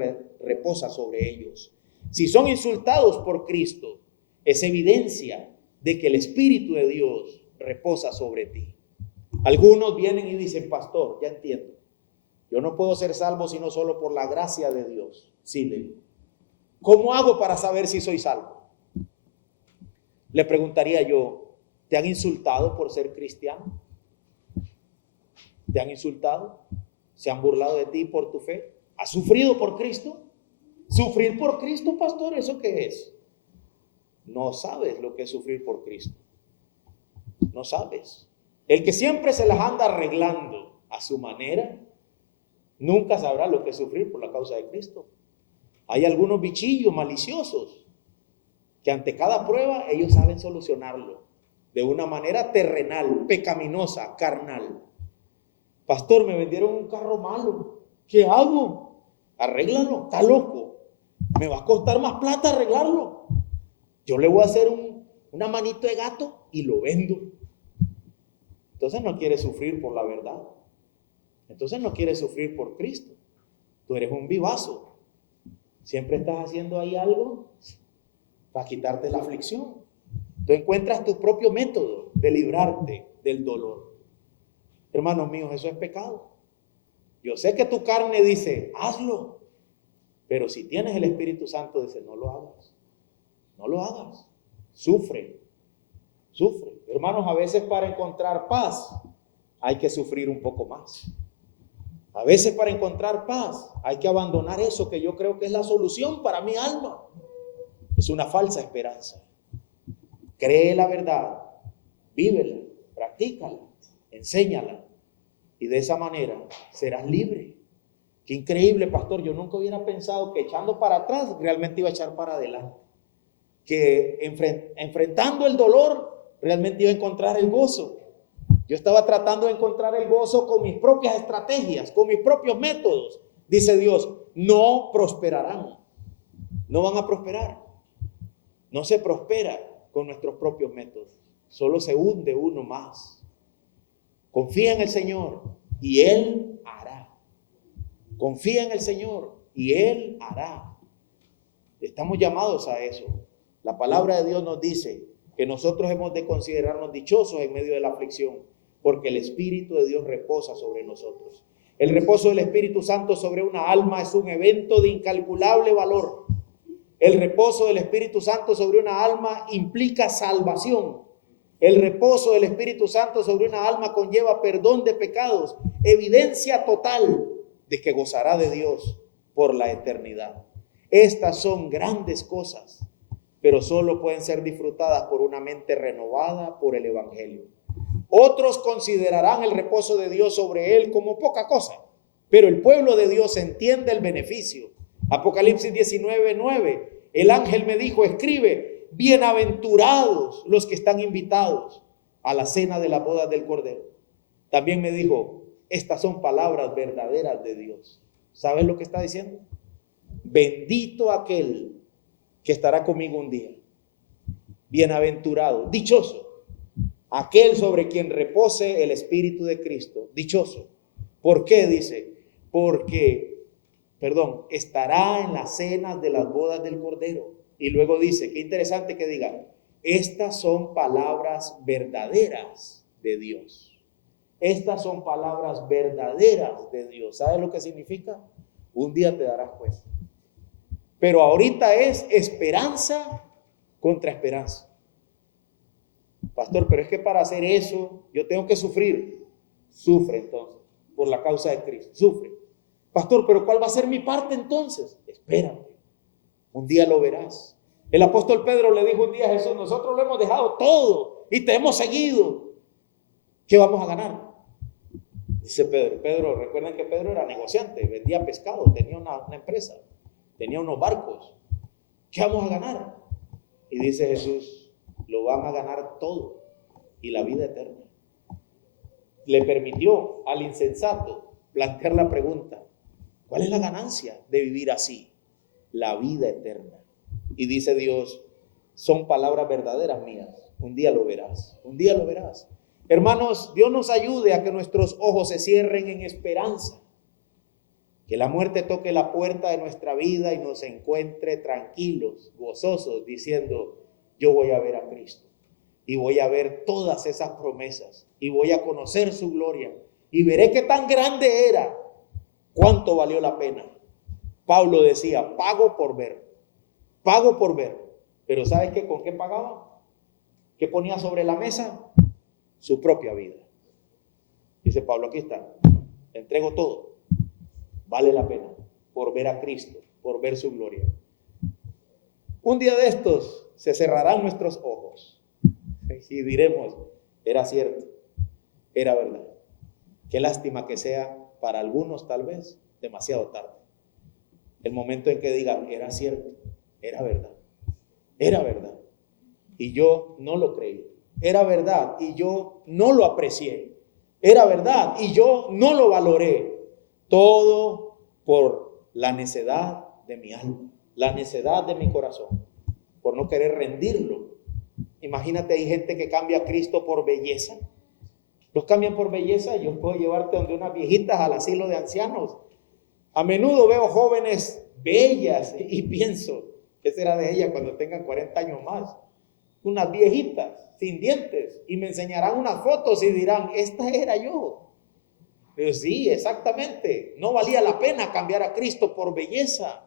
reposa sobre ellos. Si son insultados por Cristo, es evidencia de que el Espíritu de Dios reposa sobre ti. Algunos vienen y dicen, pastor, ya entiendo. Yo no puedo ser salvo sino solo por la gracia de Dios. Sí, le digo. ¿Cómo hago para saber si soy salvo? Le preguntaría yo, ¿te han insultado por ser cristiano? ¿Te han insultado? ¿Se han burlado de ti por tu fe? ¿Has sufrido por Cristo? ¿Sufrir por Cristo, pastor? ¿Eso qué es? No sabes lo que es sufrir por Cristo. No sabes. El que siempre se las anda arreglando a su manera, nunca sabrá lo que es sufrir por la causa de Cristo. Hay algunos bichillos maliciosos que ante cada prueba ellos saben solucionarlo de una manera terrenal, pecaminosa, carnal. Pastor, me vendieron un carro malo. ¿Qué hago? Arréglalo, está loco. Me va a costar más plata arreglarlo. Yo le voy a hacer una manito de gato y lo vendo. Entonces no quieres sufrir por la verdad. Entonces no quieres sufrir por Cristo. Tú eres un vivazo. Siempre estás haciendo ahí algo para quitarte la aflicción. Tú encuentras tu propio método de librarte del dolor. Hermanos míos, eso es pecado. Yo sé que tu carne dice, hazlo. Pero si tienes el Espíritu Santo, dice, no lo hagas. No lo hagas. Sufre. Sufre. Hermanos, a veces para encontrar paz hay que sufrir un poco más. A veces para encontrar paz hay que abandonar eso que yo creo que es la solución para mi alma. Es una falsa esperanza. Cree la verdad, vívela, practícala, enséñala y de esa manera serás libre. Qué increíble, pastor. Yo nunca hubiera pensado que echando para atrás realmente iba a echar para adelante. Que enfrentando el dolor realmente iba a encontrar el gozo. Yo estaba tratando de encontrar el gozo con mis propias estrategias, con mis propios métodos, dice Dios, no prosperarán. No van a prosperar. No se prospera con nuestros propios métodos. Solo se hunde uno más. Confía en el Señor y Él hará. Confía en el Señor y Él hará. Estamos llamados a eso. La palabra de Dios nos dice que nosotros hemos de considerarnos dichosos en medio de la aflicción, porque el Espíritu de Dios reposa sobre nosotros. El reposo del Espíritu Santo sobre una alma es un evento de incalculable valor. El reposo del Espíritu Santo sobre una alma implica salvación. El reposo del Espíritu Santo sobre una alma conlleva perdón de pecados, evidencia total de que gozará de Dios por la eternidad. Estas son grandes cosas, pero solo pueden ser disfrutadas por una mente renovada por el Evangelio. Otros considerarán el reposo de Dios sobre él como poca cosa, pero el pueblo de Dios entiende el beneficio. Apocalipsis 19:9, el ángel me dijo, escribe, bienaventurados los que están invitados a la cena de la boda del Cordero. También me dijo, estas son palabras verdaderas de Dios. ¿Sabes lo que está diciendo? Bendito aquel que estará conmigo un día. Bienaventurado, dichoso, aquel sobre quien repose el Espíritu de Cristo. Dichoso. ¿Por qué? Dice, porque, estará en las cenas de las bodas del Cordero. Y luego dice, qué interesante que diga, estas son palabras verdaderas de Dios. Estas son palabras verdaderas de Dios. ¿Sabes lo que significa? Un día te darás cuenta. Pero ahorita es esperanza contra esperanza. Pastor, pero es que para hacer eso yo tengo que sufrir. Sufre entonces, por la causa de Cristo. Sufre. Pastor, pero ¿cuál va a ser mi parte entonces? Espérate. Un día lo verás. El apóstol Pedro le dijo un día a Jesús, nosotros lo hemos dejado todo y te hemos seguido. ¿Qué vamos a ganar? Dice Pedro, recuerden que Pedro era negociante, vendía pescado, tenía una empresa, tenía unos barcos. ¿Qué vamos a ganar? Y dice Jesús, lo van a ganar todo y la vida eterna. Le permitió al insensato plantear la pregunta, ¿cuál es la ganancia de vivir así? La vida eterna. Y dice Dios, son palabras verdaderas mías. Un día lo verás, un día lo verás. Hermanos, Dios nos ayude a que nuestros ojos se cierren en esperanza. Que la muerte toque la puerta de nuestra vida y nos encuentre tranquilos, gozosos, diciendo, yo voy a ver a Cristo. Y voy a ver todas esas promesas. Y voy a conocer su gloria. Y veré qué tan grande era. Cuánto valió la pena. Pablo decía, pago por ver. Pago por ver. Pero ¿sabes qué? ¿Con qué pagaba? ¿Qué ponía sobre la mesa? Su propia vida. Dice Pablo, aquí está. Entrego todo. Vale la pena por ver a Cristo, por ver su gloria. Un día de estos se cerrarán nuestros ojos y diremos, era cierto, era verdad. Qué lástima que sea para algunos tal vez demasiado tarde. El momento en que digan, era cierto, era verdad, era verdad. Y yo no lo creí. Era verdad y yo no lo aprecié. Era verdad y yo no lo valoré. Todo por la necedad de mi alma, la necedad de mi corazón, por no querer rendirlo. Imagínate, hay gente que cambia a Cristo por belleza. Los cambian por belleza. Yo puedo llevarte donde unas viejitas al asilo de ancianos. A menudo veo jóvenes bellas y pienso, ¿qué será de ellas cuando tengan 40 años más? Unas viejitas sin dientes y me enseñarán unas fotos y dirán, esta era yo. Pero sí, exactamente, no valía la pena cambiar a Cristo por belleza,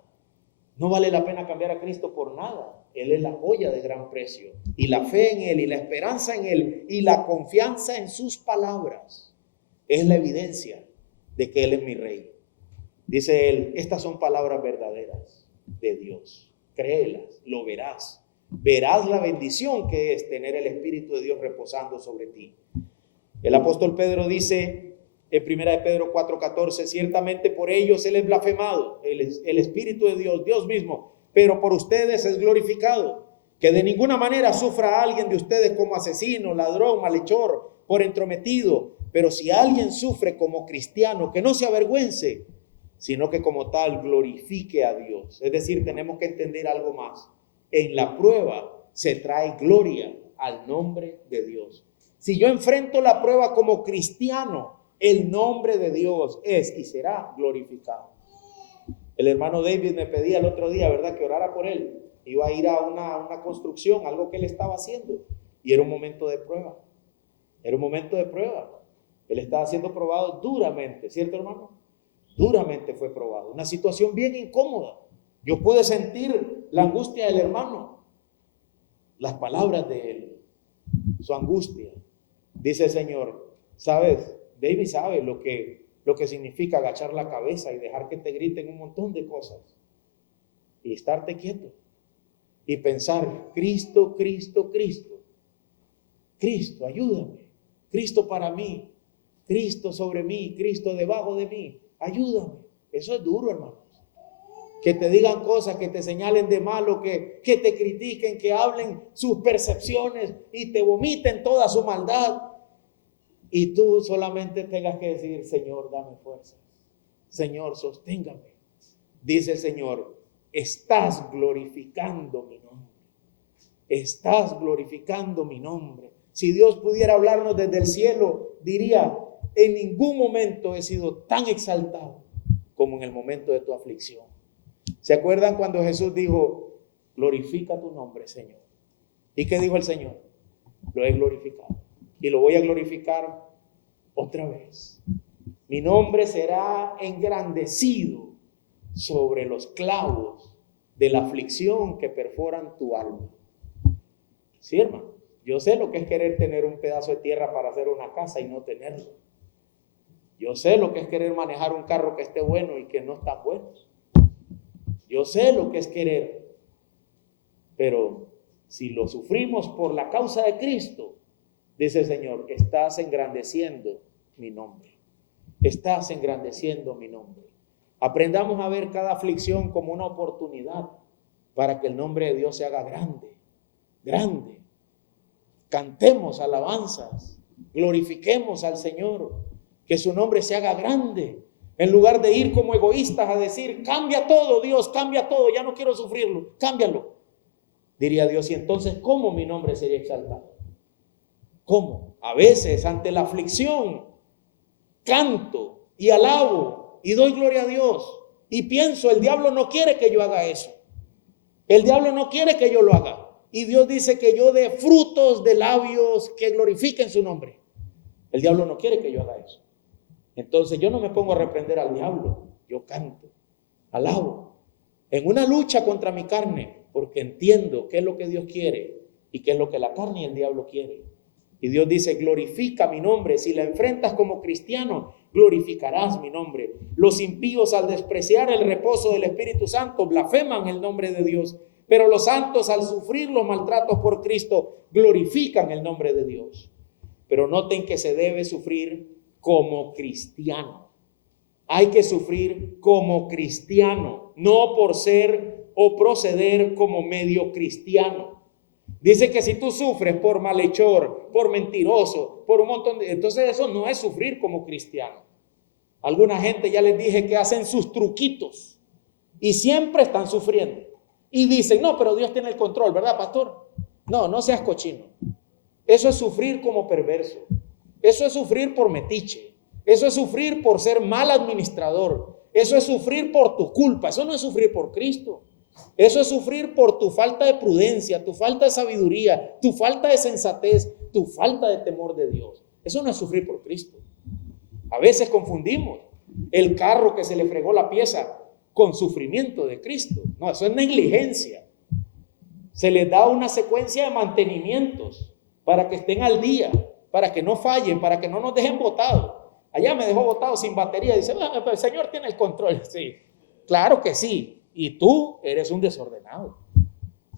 no vale la pena cambiar a Cristo por nada. Él es la joya de gran precio y la fe en Él y la esperanza en Él y la confianza en sus palabras es la evidencia de que Él es mi Rey. Dice Él, estas son palabras verdaderas de Dios, créelas, lo verás. Verás la bendición que es tener el Espíritu de Dios reposando sobre ti. El apóstol Pedro dice en 1 Pedro 4:14, ciertamente por ellos Él es blasfemado, el Espíritu de Dios, Dios mismo, pero por ustedes es glorificado. Que de ninguna manera sufra a alguien de ustedes como asesino, ladrón, malhechor, por entrometido, pero si alguien sufre como cristiano, que no se avergüence, sino que como tal glorifique a Dios. Es decir, tenemos que entender algo más. En la prueba se trae gloria al nombre de Dios. Si yo enfrento la prueba como cristiano, el nombre de Dios es y será glorificado. El hermano David me pedía el otro día, ¿verdad?, que orara por él. Iba a ir a una construcción, algo que él estaba haciendo, y era un momento de prueba. Era un momento de prueba. Él estaba siendo probado duramente, ¿cierto, hermano? Duramente fue probado. Una situación bien incómoda. Yo pude sentir la angustia del hermano, las palabras de él, su angustia. Dice el Señor, ¿sabes? David sabe lo que significa agachar la cabeza y dejar que te griten un montón de cosas y estarte quieto y pensar, Cristo, Cristo, Cristo, Cristo, ayúdame, Cristo para mí, Cristo sobre mí, Cristo debajo de mí, ayúdame. Eso es duro, hermanos. Que te digan cosas, que te señalen de malo, que te critiquen, que hablen sus percepciones y te vomiten toda su maldad. Y tú solamente tengas que decir, Señor, dame fuerza. Señor, sosténgame. Dice el Señor, estás glorificando mi nombre. Estás glorificando mi nombre. Si Dios pudiera hablarnos desde el cielo, diría, en ningún momento he sido tan exaltado como en el momento de tu aflicción. ¿Se acuerdan cuando Jesús dijo, glorifica tu nombre, Señor? ¿Y qué dijo el Señor? Lo he glorificado. Y lo voy a glorificar otra vez. Mi nombre será engrandecido sobre los clavos de la aflicción que perforan tu alma. Sí, hermano, yo sé lo que es querer tener un pedazo de tierra para hacer una casa y no tenerlo. Yo sé lo que es querer manejar un carro que esté bueno y que no está bueno. Yo sé lo que es querer. Pero si lo sufrimos por la causa de Cristo, dice el Señor, estás engrandeciendo mi nombre. Estás engrandeciendo mi nombre. Aprendamos a ver cada aflicción como una oportunidad para que el nombre de Dios se haga grande, grande. Cantemos alabanzas, glorifiquemos al Señor, que su nombre se haga grande. En lugar de ir como egoístas a decir, cambia todo, Dios, cambia todo, ya no quiero sufrirlo, cámbialo. Diría Dios, y entonces, ¿cómo mi nombre sería exaltado? ¿Cómo? A veces, ante la aflicción, canto y alabo y doy gloria a Dios. Y pienso, el diablo no quiere que yo haga eso. El diablo no quiere que yo lo haga. Y Dios dice que yo dé frutos de labios que glorifiquen su nombre. El diablo no quiere que yo haga eso. Entonces yo no me pongo a reprender al diablo. Yo canto, alabo. En una lucha contra mi carne, porque entiendo qué es lo que Dios quiere y qué es lo que la carne y el diablo quieren. Y Dios dice, glorifica mi nombre. Si la enfrentas como cristiano, glorificarás mi nombre. Los impíos, al despreciar el reposo del Espíritu Santo, blasfeman el nombre de Dios. Pero los santos, al sufrir los maltratos por Cristo, glorifican el nombre de Dios. Pero noten que se debe sufrir como cristiano. Hay que sufrir como cristiano, no por ser o proceder como medio cristiano. Dice que si tú sufres por malhechor, por mentiroso, por un montón de... Entonces eso no es sufrir como cristiano. Alguna gente, ya les dije, que hacen sus truquitos y siempre están sufriendo. Y dicen, no, pero Dios tiene el control, ¿verdad, pastor? No, no seas cochino. Eso es sufrir como perverso. Eso es sufrir por metiche. Eso es sufrir por ser mal administrador. Eso es sufrir por tu culpa. Eso no es sufrir por Cristo. Eso es sufrir por tu falta de prudencia, tu falta de sabiduría, tu falta de sensatez, tu falta de temor de Dios. Eso no es sufrir por Cristo. A veces confundimos el carro que se le fregó la pieza con sufrimiento de Cristo. No, eso es negligencia. Se les da una secuencia de mantenimientos para que estén al día, para que no fallen, para que no nos dejen botados. Allá me dejó botado sin batería. Dice, pero el Señor tiene el control. Sí, claro que sí. Y tú eres un desordenado.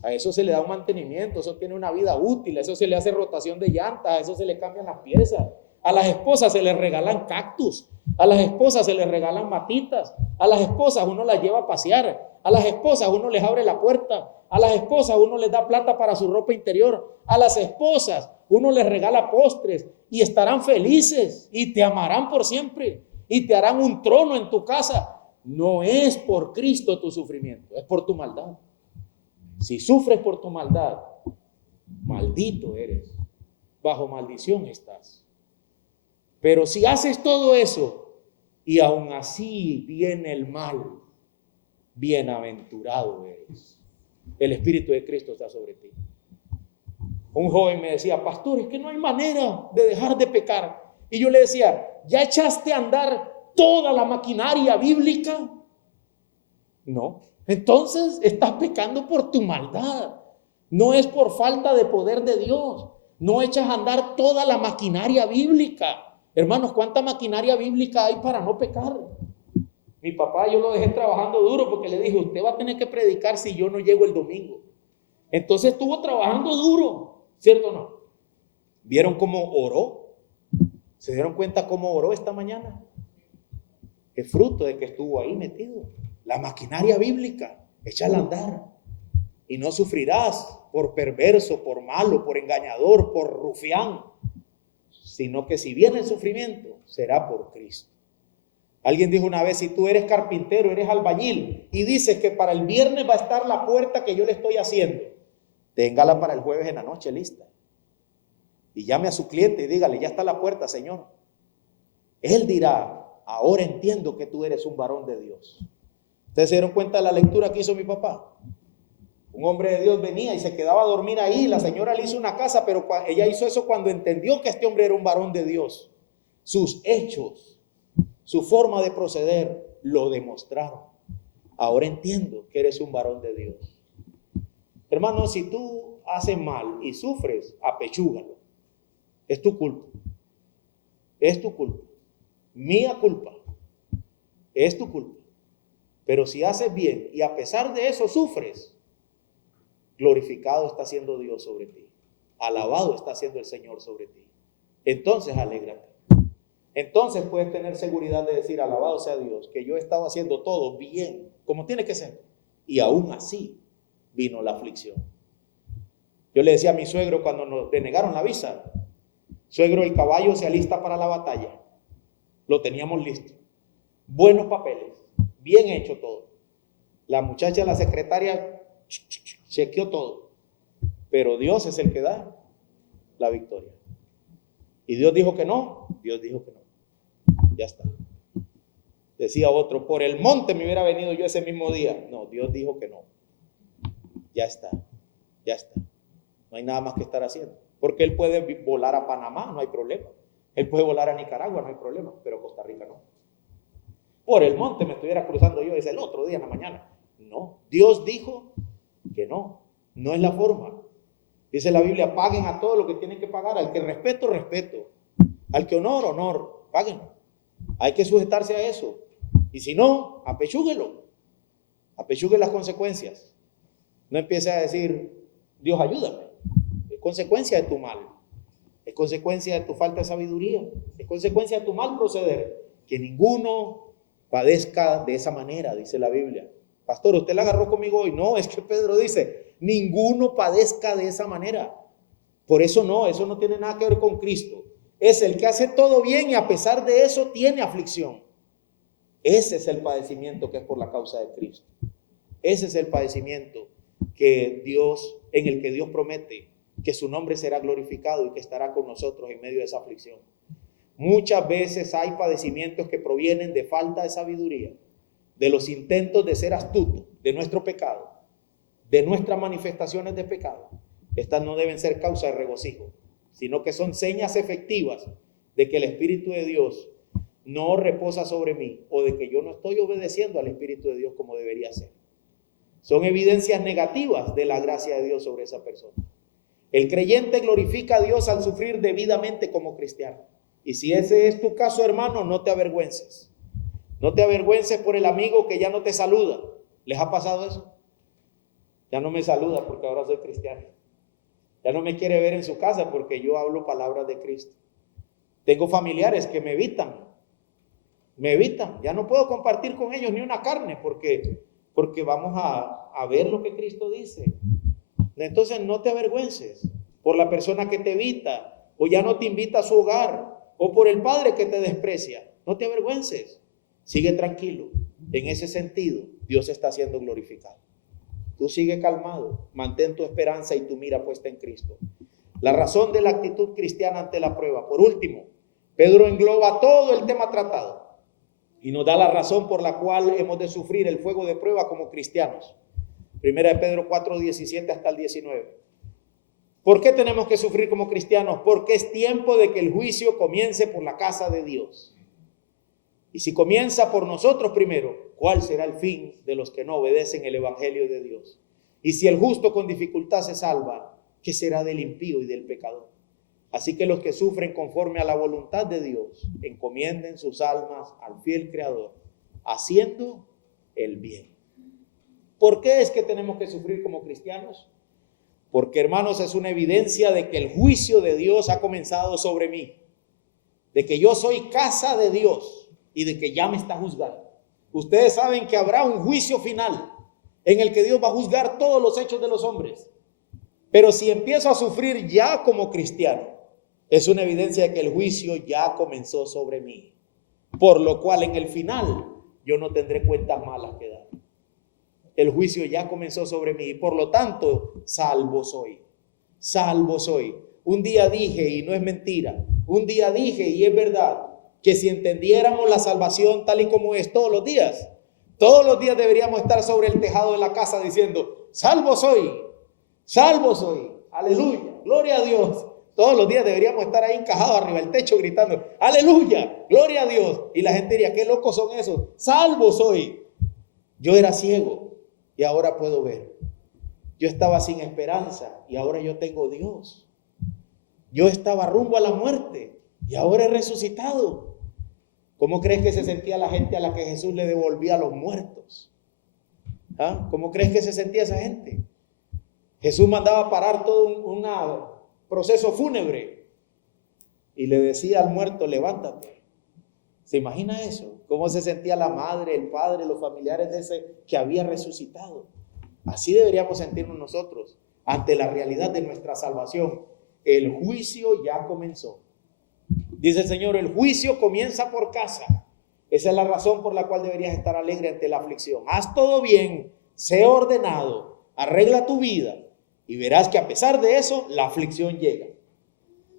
A eso se le da un mantenimiento, eso tiene una vida útil, a eso se le hace rotación de llantas, a eso se le cambian las piezas. A las esposas se les regalan cactus, a las esposas se les regalan matitas, a las esposas uno las lleva a pasear, a las esposas uno les abre la puerta, a las esposas uno les da plata para su ropa interior, a las esposas uno les regala postres y estarán felices y te amarán por siempre y te harán un trono en tu casa. no es por Cristo tu sufrimiento, es por tu maldad. Si sufres por tu maldad, maldito eres, bajo maldición estás. Pero si haces todo eso y aún así viene el mal, bienaventurado eres. El Espíritu de Cristo está sobre ti. Un joven me decía, pastor, es que no hay manera de dejar de pecar. Y yo le decía, ¿ya echaste a andar toda la maquinaria bíblica? No. Entonces estás pecando por tu maldad. No es por falta de poder de Dios. No echas a andar toda la maquinaria bíblica. Hermanos, ¿cuánta maquinaria bíblica hay para no pecar? Mi papá, yo lo dejé trabajando duro porque le dije, usted va a tener que predicar si yo no llego el domingo. Entonces estuvo trabajando duro, ¿cierto o no? ¿Vieron cómo oró? ¿Se dieron cuenta cómo oró esta mañana? Es fruto de que estuvo ahí metido. La maquinaria bíblica, échala a andar. Y no sufrirás por perverso, por malo, por engañador, por rufián, sino que si viene el sufrimiento, será por Cristo. Alguien dijo una vez, si tú eres carpintero, eres albañil, y dices que para el viernes va a estar la puerta que yo le estoy haciendo, téngala para el jueves en la noche lista. Y llame a su cliente y dígale, ya está la puerta, Señor. Él dirá, ahora entiendo que tú eres un varón de Dios. ¿Ustedes se dieron cuenta de la lectura que hizo mi papá? Un hombre de Dios venía y se quedaba a dormir ahí. La señora le hizo una casa, pero ella hizo eso cuando entendió que este hombre era un varón de Dios. Sus hechos, su forma de proceder, lo demostraron. Ahora entiendo que eres un varón de Dios. Hermano, si tú haces mal y sufres, apechúgalo. Es tu culpa. Es tu culpa. Mía culpa. Es tu culpa. Pero si haces bien y a pesar de eso sufres, glorificado está siendo Dios sobre ti. Alabado está siendo el Señor sobre ti. Entonces alégrate. Entonces puedes tener seguridad de decir, alabado sea Dios, que yo he estado haciendo todo bien, como tiene que ser. Y aún así vino la aflicción. Yo le decía a mi suegro cuando nos denegaron la visa, suegro, el caballo se alista para la batalla. Lo teníamos listo. Buenos papeles, bien hecho todo. La muchacha, la secretaria, chequeó todo. Pero Dios es el que da la victoria. Y Dios dijo que no, Dios dijo que no. Ya está. Decía otro, por el monte me hubiera venido yo ese mismo día. No, Dios dijo que no. Ya está, ya está. No hay nada más que estar haciendo. Porque él puede volar a Panamá, no hay problema. Él puede volar a Nicaragua, no hay problema. Pero Costa Rica no. Por el monte me estuviera cruzando yo ese el otro día en la mañana. No, Dios dijo que no. No es la forma. Dice la Biblia, paguen a todo lo que tienen que pagar. Al que respeto, respeto. Al que honor, honor. Páguenlo. Hay que sujetarse a eso. Y si no, apechúguelo. Apechugue las consecuencias. No empiece a decir, Dios ayúdame. Es consecuencia de tu mal. Es consecuencia de tu falta de sabiduría. Es consecuencia de tu mal proceder. Que ninguno padezca de esa manera, dice la Biblia. Pastor, ¿usted la agarró conmigo hoy? No, es que Pedro dice, ninguno padezca de esa manera. Por eso no tiene nada que ver con Cristo. Es el que hace todo bien y a pesar de eso tiene aflicción. Ese es el padecimiento que es por la causa de Cristo. Ese es el padecimiento en el que Dios promete que su nombre será glorificado y que estará con nosotros en medio de esa aflicción. Muchas veces hay padecimientos que provienen de falta de sabiduría, de los intentos de ser astutos, de nuestro pecado, de nuestras manifestaciones de pecado. Estas no deben ser causa de regocijo, sino que son señas efectivas de que el Espíritu de Dios no reposa sobre mí o de que yo no estoy obedeciendo al Espíritu de Dios como debería ser. Son evidencias negativas de la gracia de Dios sobre esa persona. El creyente glorifica a Dios al sufrir debidamente como cristiano. Y si ese es tu caso, hermano, no te avergüences. No te avergüences por el amigo que ya no te saluda. ¿Les ha pasado eso? Ya no me saluda porque ahora soy cristiano. Ya no me quiere ver en su casa porque yo hablo palabras de Cristo. Tengo familiares que me evitan. Ya no puedo compartir con ellos ni una carne porque vamos a ver lo que Cristo dice. Entonces no te avergüences por la persona que te evita o ya no te invita a su hogar o por el padre que te desprecia. No te avergüences. Sigue tranquilo. En ese sentido, Dios está siendo glorificado. Tú sigue calmado, mantén tu esperanza y tu mira puesta en Cristo. La razón de la actitud cristiana ante la prueba. Por último, Pedro engloba todo el tema tratado y nos da la razón por la cual hemos de sufrir el fuego de prueba como cristianos. Primera de Pedro 4, 17 hasta el 19. ¿Por qué tenemos que sufrir como cristianos? Porque es tiempo de que el juicio comience por la casa de Dios. Y si comienza por nosotros primero, ¿cuál será el fin de los que no obedecen el evangelio de Dios? Y si el justo con dificultad se salva, ¿qué será del impío y del pecador? Así que los que sufren conforme a la voluntad de Dios, encomienden sus almas al fiel Creador, haciendo el bien. ¿Por qué es que tenemos que sufrir como cristianos? Porque, hermanos, es una evidencia de que el juicio de Dios ha comenzado sobre mí, de que yo soy casa de Dios y de que ya me está juzgando. Ustedes saben que habrá un juicio final en el que Dios va a juzgar todos los hechos de los hombres. Pero si empiezo a sufrir ya como cristiano, es una evidencia de que el juicio ya comenzó sobre mí. Por lo cual en el final yo no tendré cuentas malas que dar. El juicio ya comenzó sobre mí y por lo tanto salvo soy. Salvo soy. Un día dije, y no es mentira, un día dije y es verdad, que si entendiéramos la salvación tal y como es todos los días deberíamos estar sobre el tejado de la casa diciendo, salvo soy, aleluya, gloria a Dios. Todos los días deberíamos estar ahí encajados arriba del techo gritando, aleluya, gloria a Dios. Y la gente diría, qué locos son esos, salvo soy. Yo era ciego y ahora puedo ver. Yo estaba sin esperanza y ahora yo tengo Dios. Yo estaba rumbo a la muerte y ahora he resucitado. ¿Cómo crees que se sentía la gente a la que Jesús le devolvía a los muertos? ¿Ah? ¿Cómo crees que se sentía esa gente? Jesús mandaba parar todo un proceso fúnebre y le decía al muerto, levántate. ¿Se imagina eso? ¿Cómo se sentía la madre, el padre, los familiares de ese que había resucitado? Así deberíamos sentirnos nosotros ante la realidad de nuestra salvación. El juicio ya comenzó. Dice el Señor, el juicio comienza por casa. Esa es la razón por la cual deberías estar alegre ante la aflicción. Haz todo bien, sé ordenado, arregla tu vida y verás que a pesar de eso, la aflicción llega.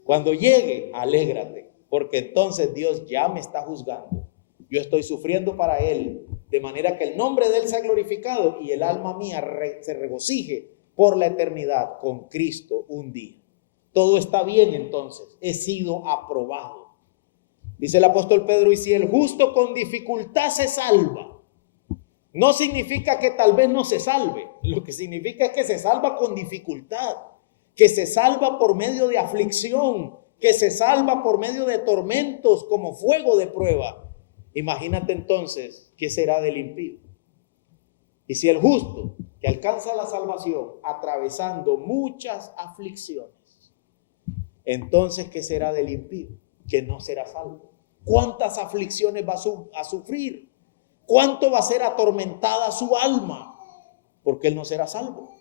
Cuando llegue, alégrate, porque entonces Dios ya me está juzgando. Yo estoy sufriendo para Él, de manera que el nombre de Él sea glorificado y el alma mía se regocije por la eternidad con Cristo un día. Todo está bien entonces, he sido aprobado. Dice el apóstol Pedro, y si el justo con dificultad se salva, no significa que tal vez no se salve, lo que significa es que se salva con dificultad, que se salva por medio de aflicción, que se salva por medio de tormentos como fuego de prueba. Imagínate entonces qué será del impío. Y si el justo que alcanza la salvación atravesando muchas aflicciones, entonces ¿qué será del impío? Que no será salvo. ¿Cuántas aflicciones va a sufrir? ¿Cuánto va a ser atormentada su alma? Porque él no será salvo.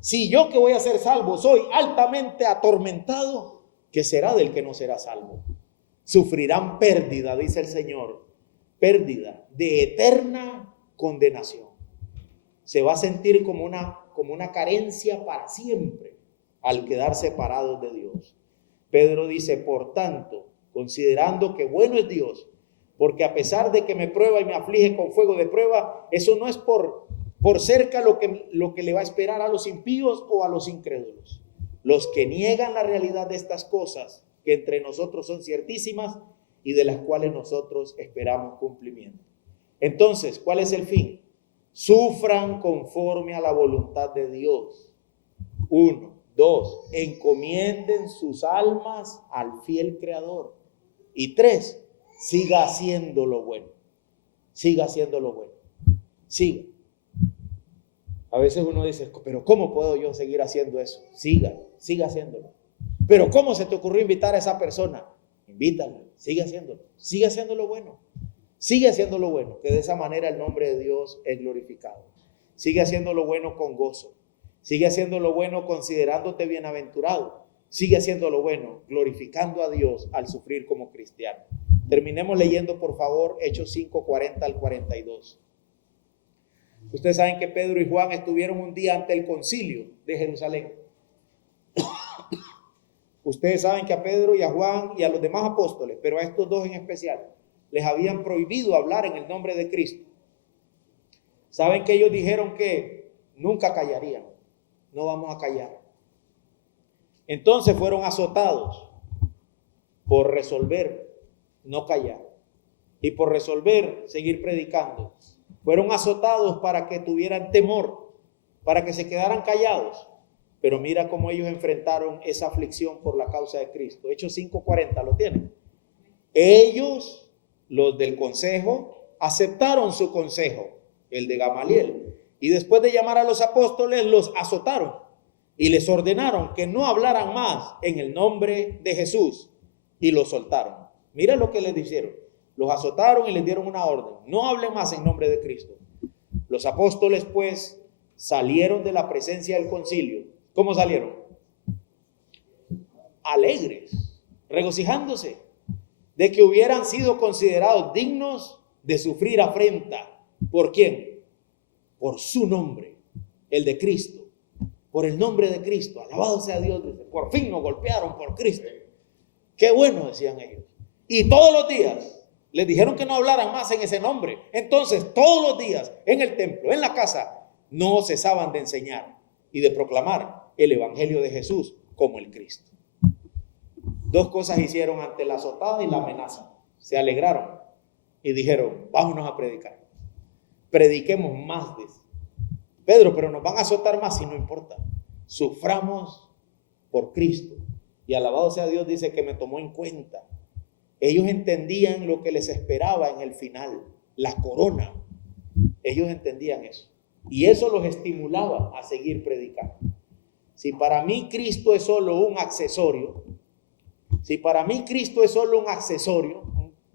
Si yo que voy a ser salvo soy altamente atormentado, ¿qué será del que no será salvo? Sufrirán pérdida, dice el Señor, pérdida de eterna condenación. Se va a sentir como una carencia para siempre al quedar separados de Dios. Pedro dice, por tanto, considerando que bueno es Dios, porque a pesar de que me prueba y me aflige con fuego de prueba, eso no es por cerca lo que le va a esperar a los impíos o a los incrédulos. Los que niegan la realidad de estas cosas, que entre nosotros son ciertísimas y de las cuales nosotros esperamos cumplimiento. Entonces, ¿cuál es el fin? Sufran conforme a la voluntad de Dios. 1. 2. Encomienden sus almas al fiel Creador. Y 3. Siga haciendo lo bueno. Siga haciendo lo bueno. Siga. A veces uno dice, pero ¿cómo puedo yo seguir haciendo eso? Siga haciéndolo. Pero ¿cómo se te ocurrió invitar a esa persona? Invítalo, sigue haciéndolo. Sigue haciendo lo bueno. Sigue haciendo lo bueno, que de esa manera el nombre de Dios es glorificado. Sigue haciendo lo bueno con gozo. Sigue haciendo lo bueno considerándote bienaventurado. Sigue haciendo lo bueno, glorificando a Dios al sufrir como cristiano. Terminemos leyendo, por favor, Hechos 5, 40 al 42. Ustedes saben que Pedro y Juan estuvieron un día ante el concilio de Jerusalén. Ustedes saben que a Pedro y a Juan y a los demás apóstoles, pero a estos dos en especial, les habían prohibido hablar en el nombre de Cristo. Saben que ellos dijeron que nunca callarían, no vamos a callar. Entonces fueron azotados por resolver no callar y por resolver seguir predicando. Fueron azotados para que tuvieran temor, para que se quedaran callados. Pero mira cómo ellos enfrentaron esa aflicción por la causa de Cristo. Hechos 5:40, ¿lo tienen? Ellos, los del consejo, aceptaron su consejo, el de Gamaliel. Y después de llamar a los apóstoles, los azotaron y les ordenaron que no hablaran más en el nombre de Jesús. Y los soltaron. Mira lo que les dijeron. Los azotaron y les dieron una orden. No hablen más en nombre de Cristo. Los apóstoles, pues, salieron de la presencia del concilio. ¿Cómo salieron? Alegres, regocijándose de que hubieran sido considerados dignos de sufrir afrenta. ¿Por quién? Por su nombre, el de Cristo. Por el nombre de Cristo. Alabado sea Dios. Por fin nos golpearon por Cristo. Qué bueno, decían ellos. Y todos los días les dijeron que no hablaran más en ese nombre. Entonces, todos los días, en el templo, en la casa, no cesaban de enseñar y de proclamar el evangelio de Jesús como el Cristo. Dos cosas hicieron ante la azotada y la amenaza. Se alegraron y dijeron, vámonos a predicar. Prediquemos más de eso. Pedro, pero nos van a azotar más, y no importa. Suframos por Cristo. Y alabado sea Dios, dice que me tomó en cuenta. Ellos entendían lo que les esperaba en el final, la corona. Ellos entendían eso. Y eso los estimulaba a seguir predicando. Si para mí Cristo es solo un accesorio,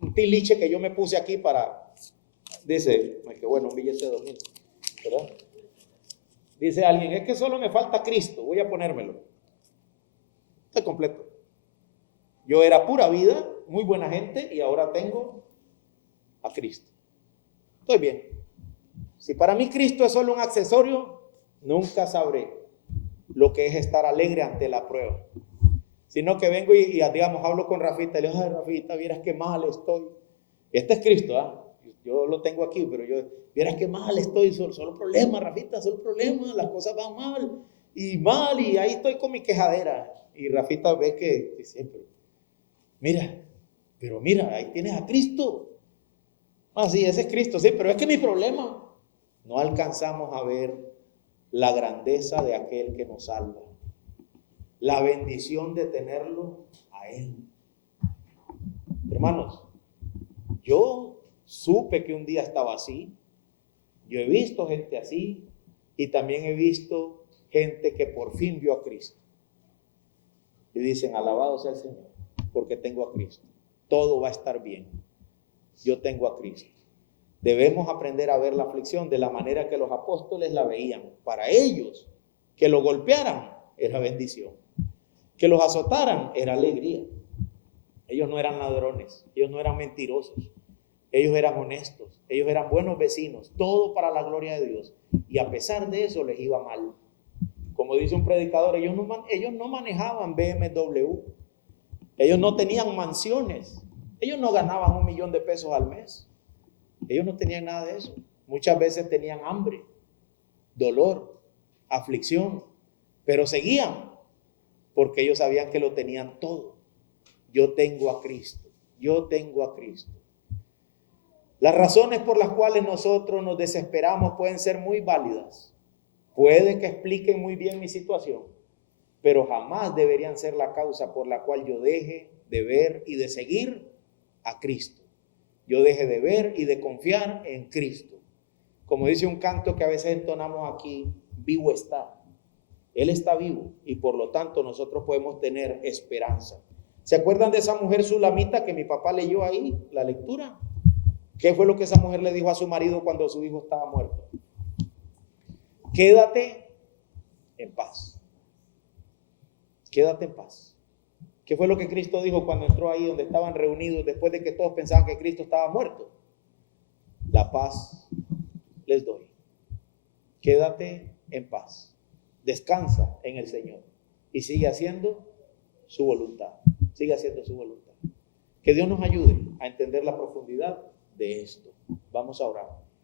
un tiliche que yo me puse aquí para, dice, que bueno, un billete de 2,000, ¿verdad? Dice alguien, es que solo me falta Cristo, voy a ponérmelo. Está completo. Yo era pura vida, muy buena gente, y ahora tengo a Cristo. Estoy bien. Si para mí Cristo es solo un accesorio, nunca sabré lo que es estar alegre ante la prueba. Sino que vengo y digamos, hablo con Rafita, y le digo, ay, Rafita, vieras qué mal estoy. Este es Cristo, ¿ah? Yo lo tengo aquí, pero vieras qué mal estoy, solo problemas, Rafita, solo problemas, las cosas van mal, y ahí estoy con mi quejadera. Y Rafita ve que dice, mira, ahí tienes a Cristo. Ah, sí, ese es Cristo, sí, pero es que mi problema, no alcanzamos a ver la grandeza de aquel que nos salva, la bendición de tenerlo a Él. Hermanos, yo supe que un día estaba así, yo he visto gente así, y también he visto gente que por fin vio a Cristo. Y dicen, alabado sea el Señor, porque tengo a Cristo. Todo va a estar bien. Yo tengo a Cristo. Debemos aprender a ver la aflicción de la manera que los apóstoles la veían. Para ellos, que lo golpearan era bendición. Que los azotaran era alegría. Ellos no eran ladrones, ellos no eran mentirosos, ellos eran honestos, ellos eran buenos vecinos, todo para la gloria de Dios. Y a pesar de eso les iba mal. Como dice un predicador, ellos no manejaban BMW, ellos no tenían mansiones, ellos no ganaban $1,000,000 al mes, ellos no tenían nada de eso. Muchas veces tenían hambre, dolor, aflicción, pero seguían porque ellos sabían que lo tenían todo. Yo tengo a Cristo, yo tengo a Cristo. Las razones por las cuales nosotros nos desesperamos pueden ser muy válidas. Puede que expliquen muy bien mi situación, pero jamás deberían ser la causa por la cual yo deje de ver y de seguir a Cristo. Yo deje de ver y de confiar en Cristo. Como dice un canto que a veces entonamos aquí, vivo está. Él está vivo y por lo tanto nosotros podemos tener esperanza. ¿Se acuerdan de esa mujer sulamita que mi papá leyó ahí, la lectura? ¿Qué fue lo que esa mujer le dijo a su marido cuando su hijo estaba muerto? Quédate en paz. Quédate en paz. ¿Qué fue lo que Cristo dijo cuando entró ahí donde estaban reunidos después de que todos pensaban que Cristo estaba muerto? La paz les doy. quédate en paz, descansa en el Señor y sigue haciendo su voluntad, sigue haciendo su voluntad. Que Dios nos ayude a entender la profundidad de esto. Vamos a orar.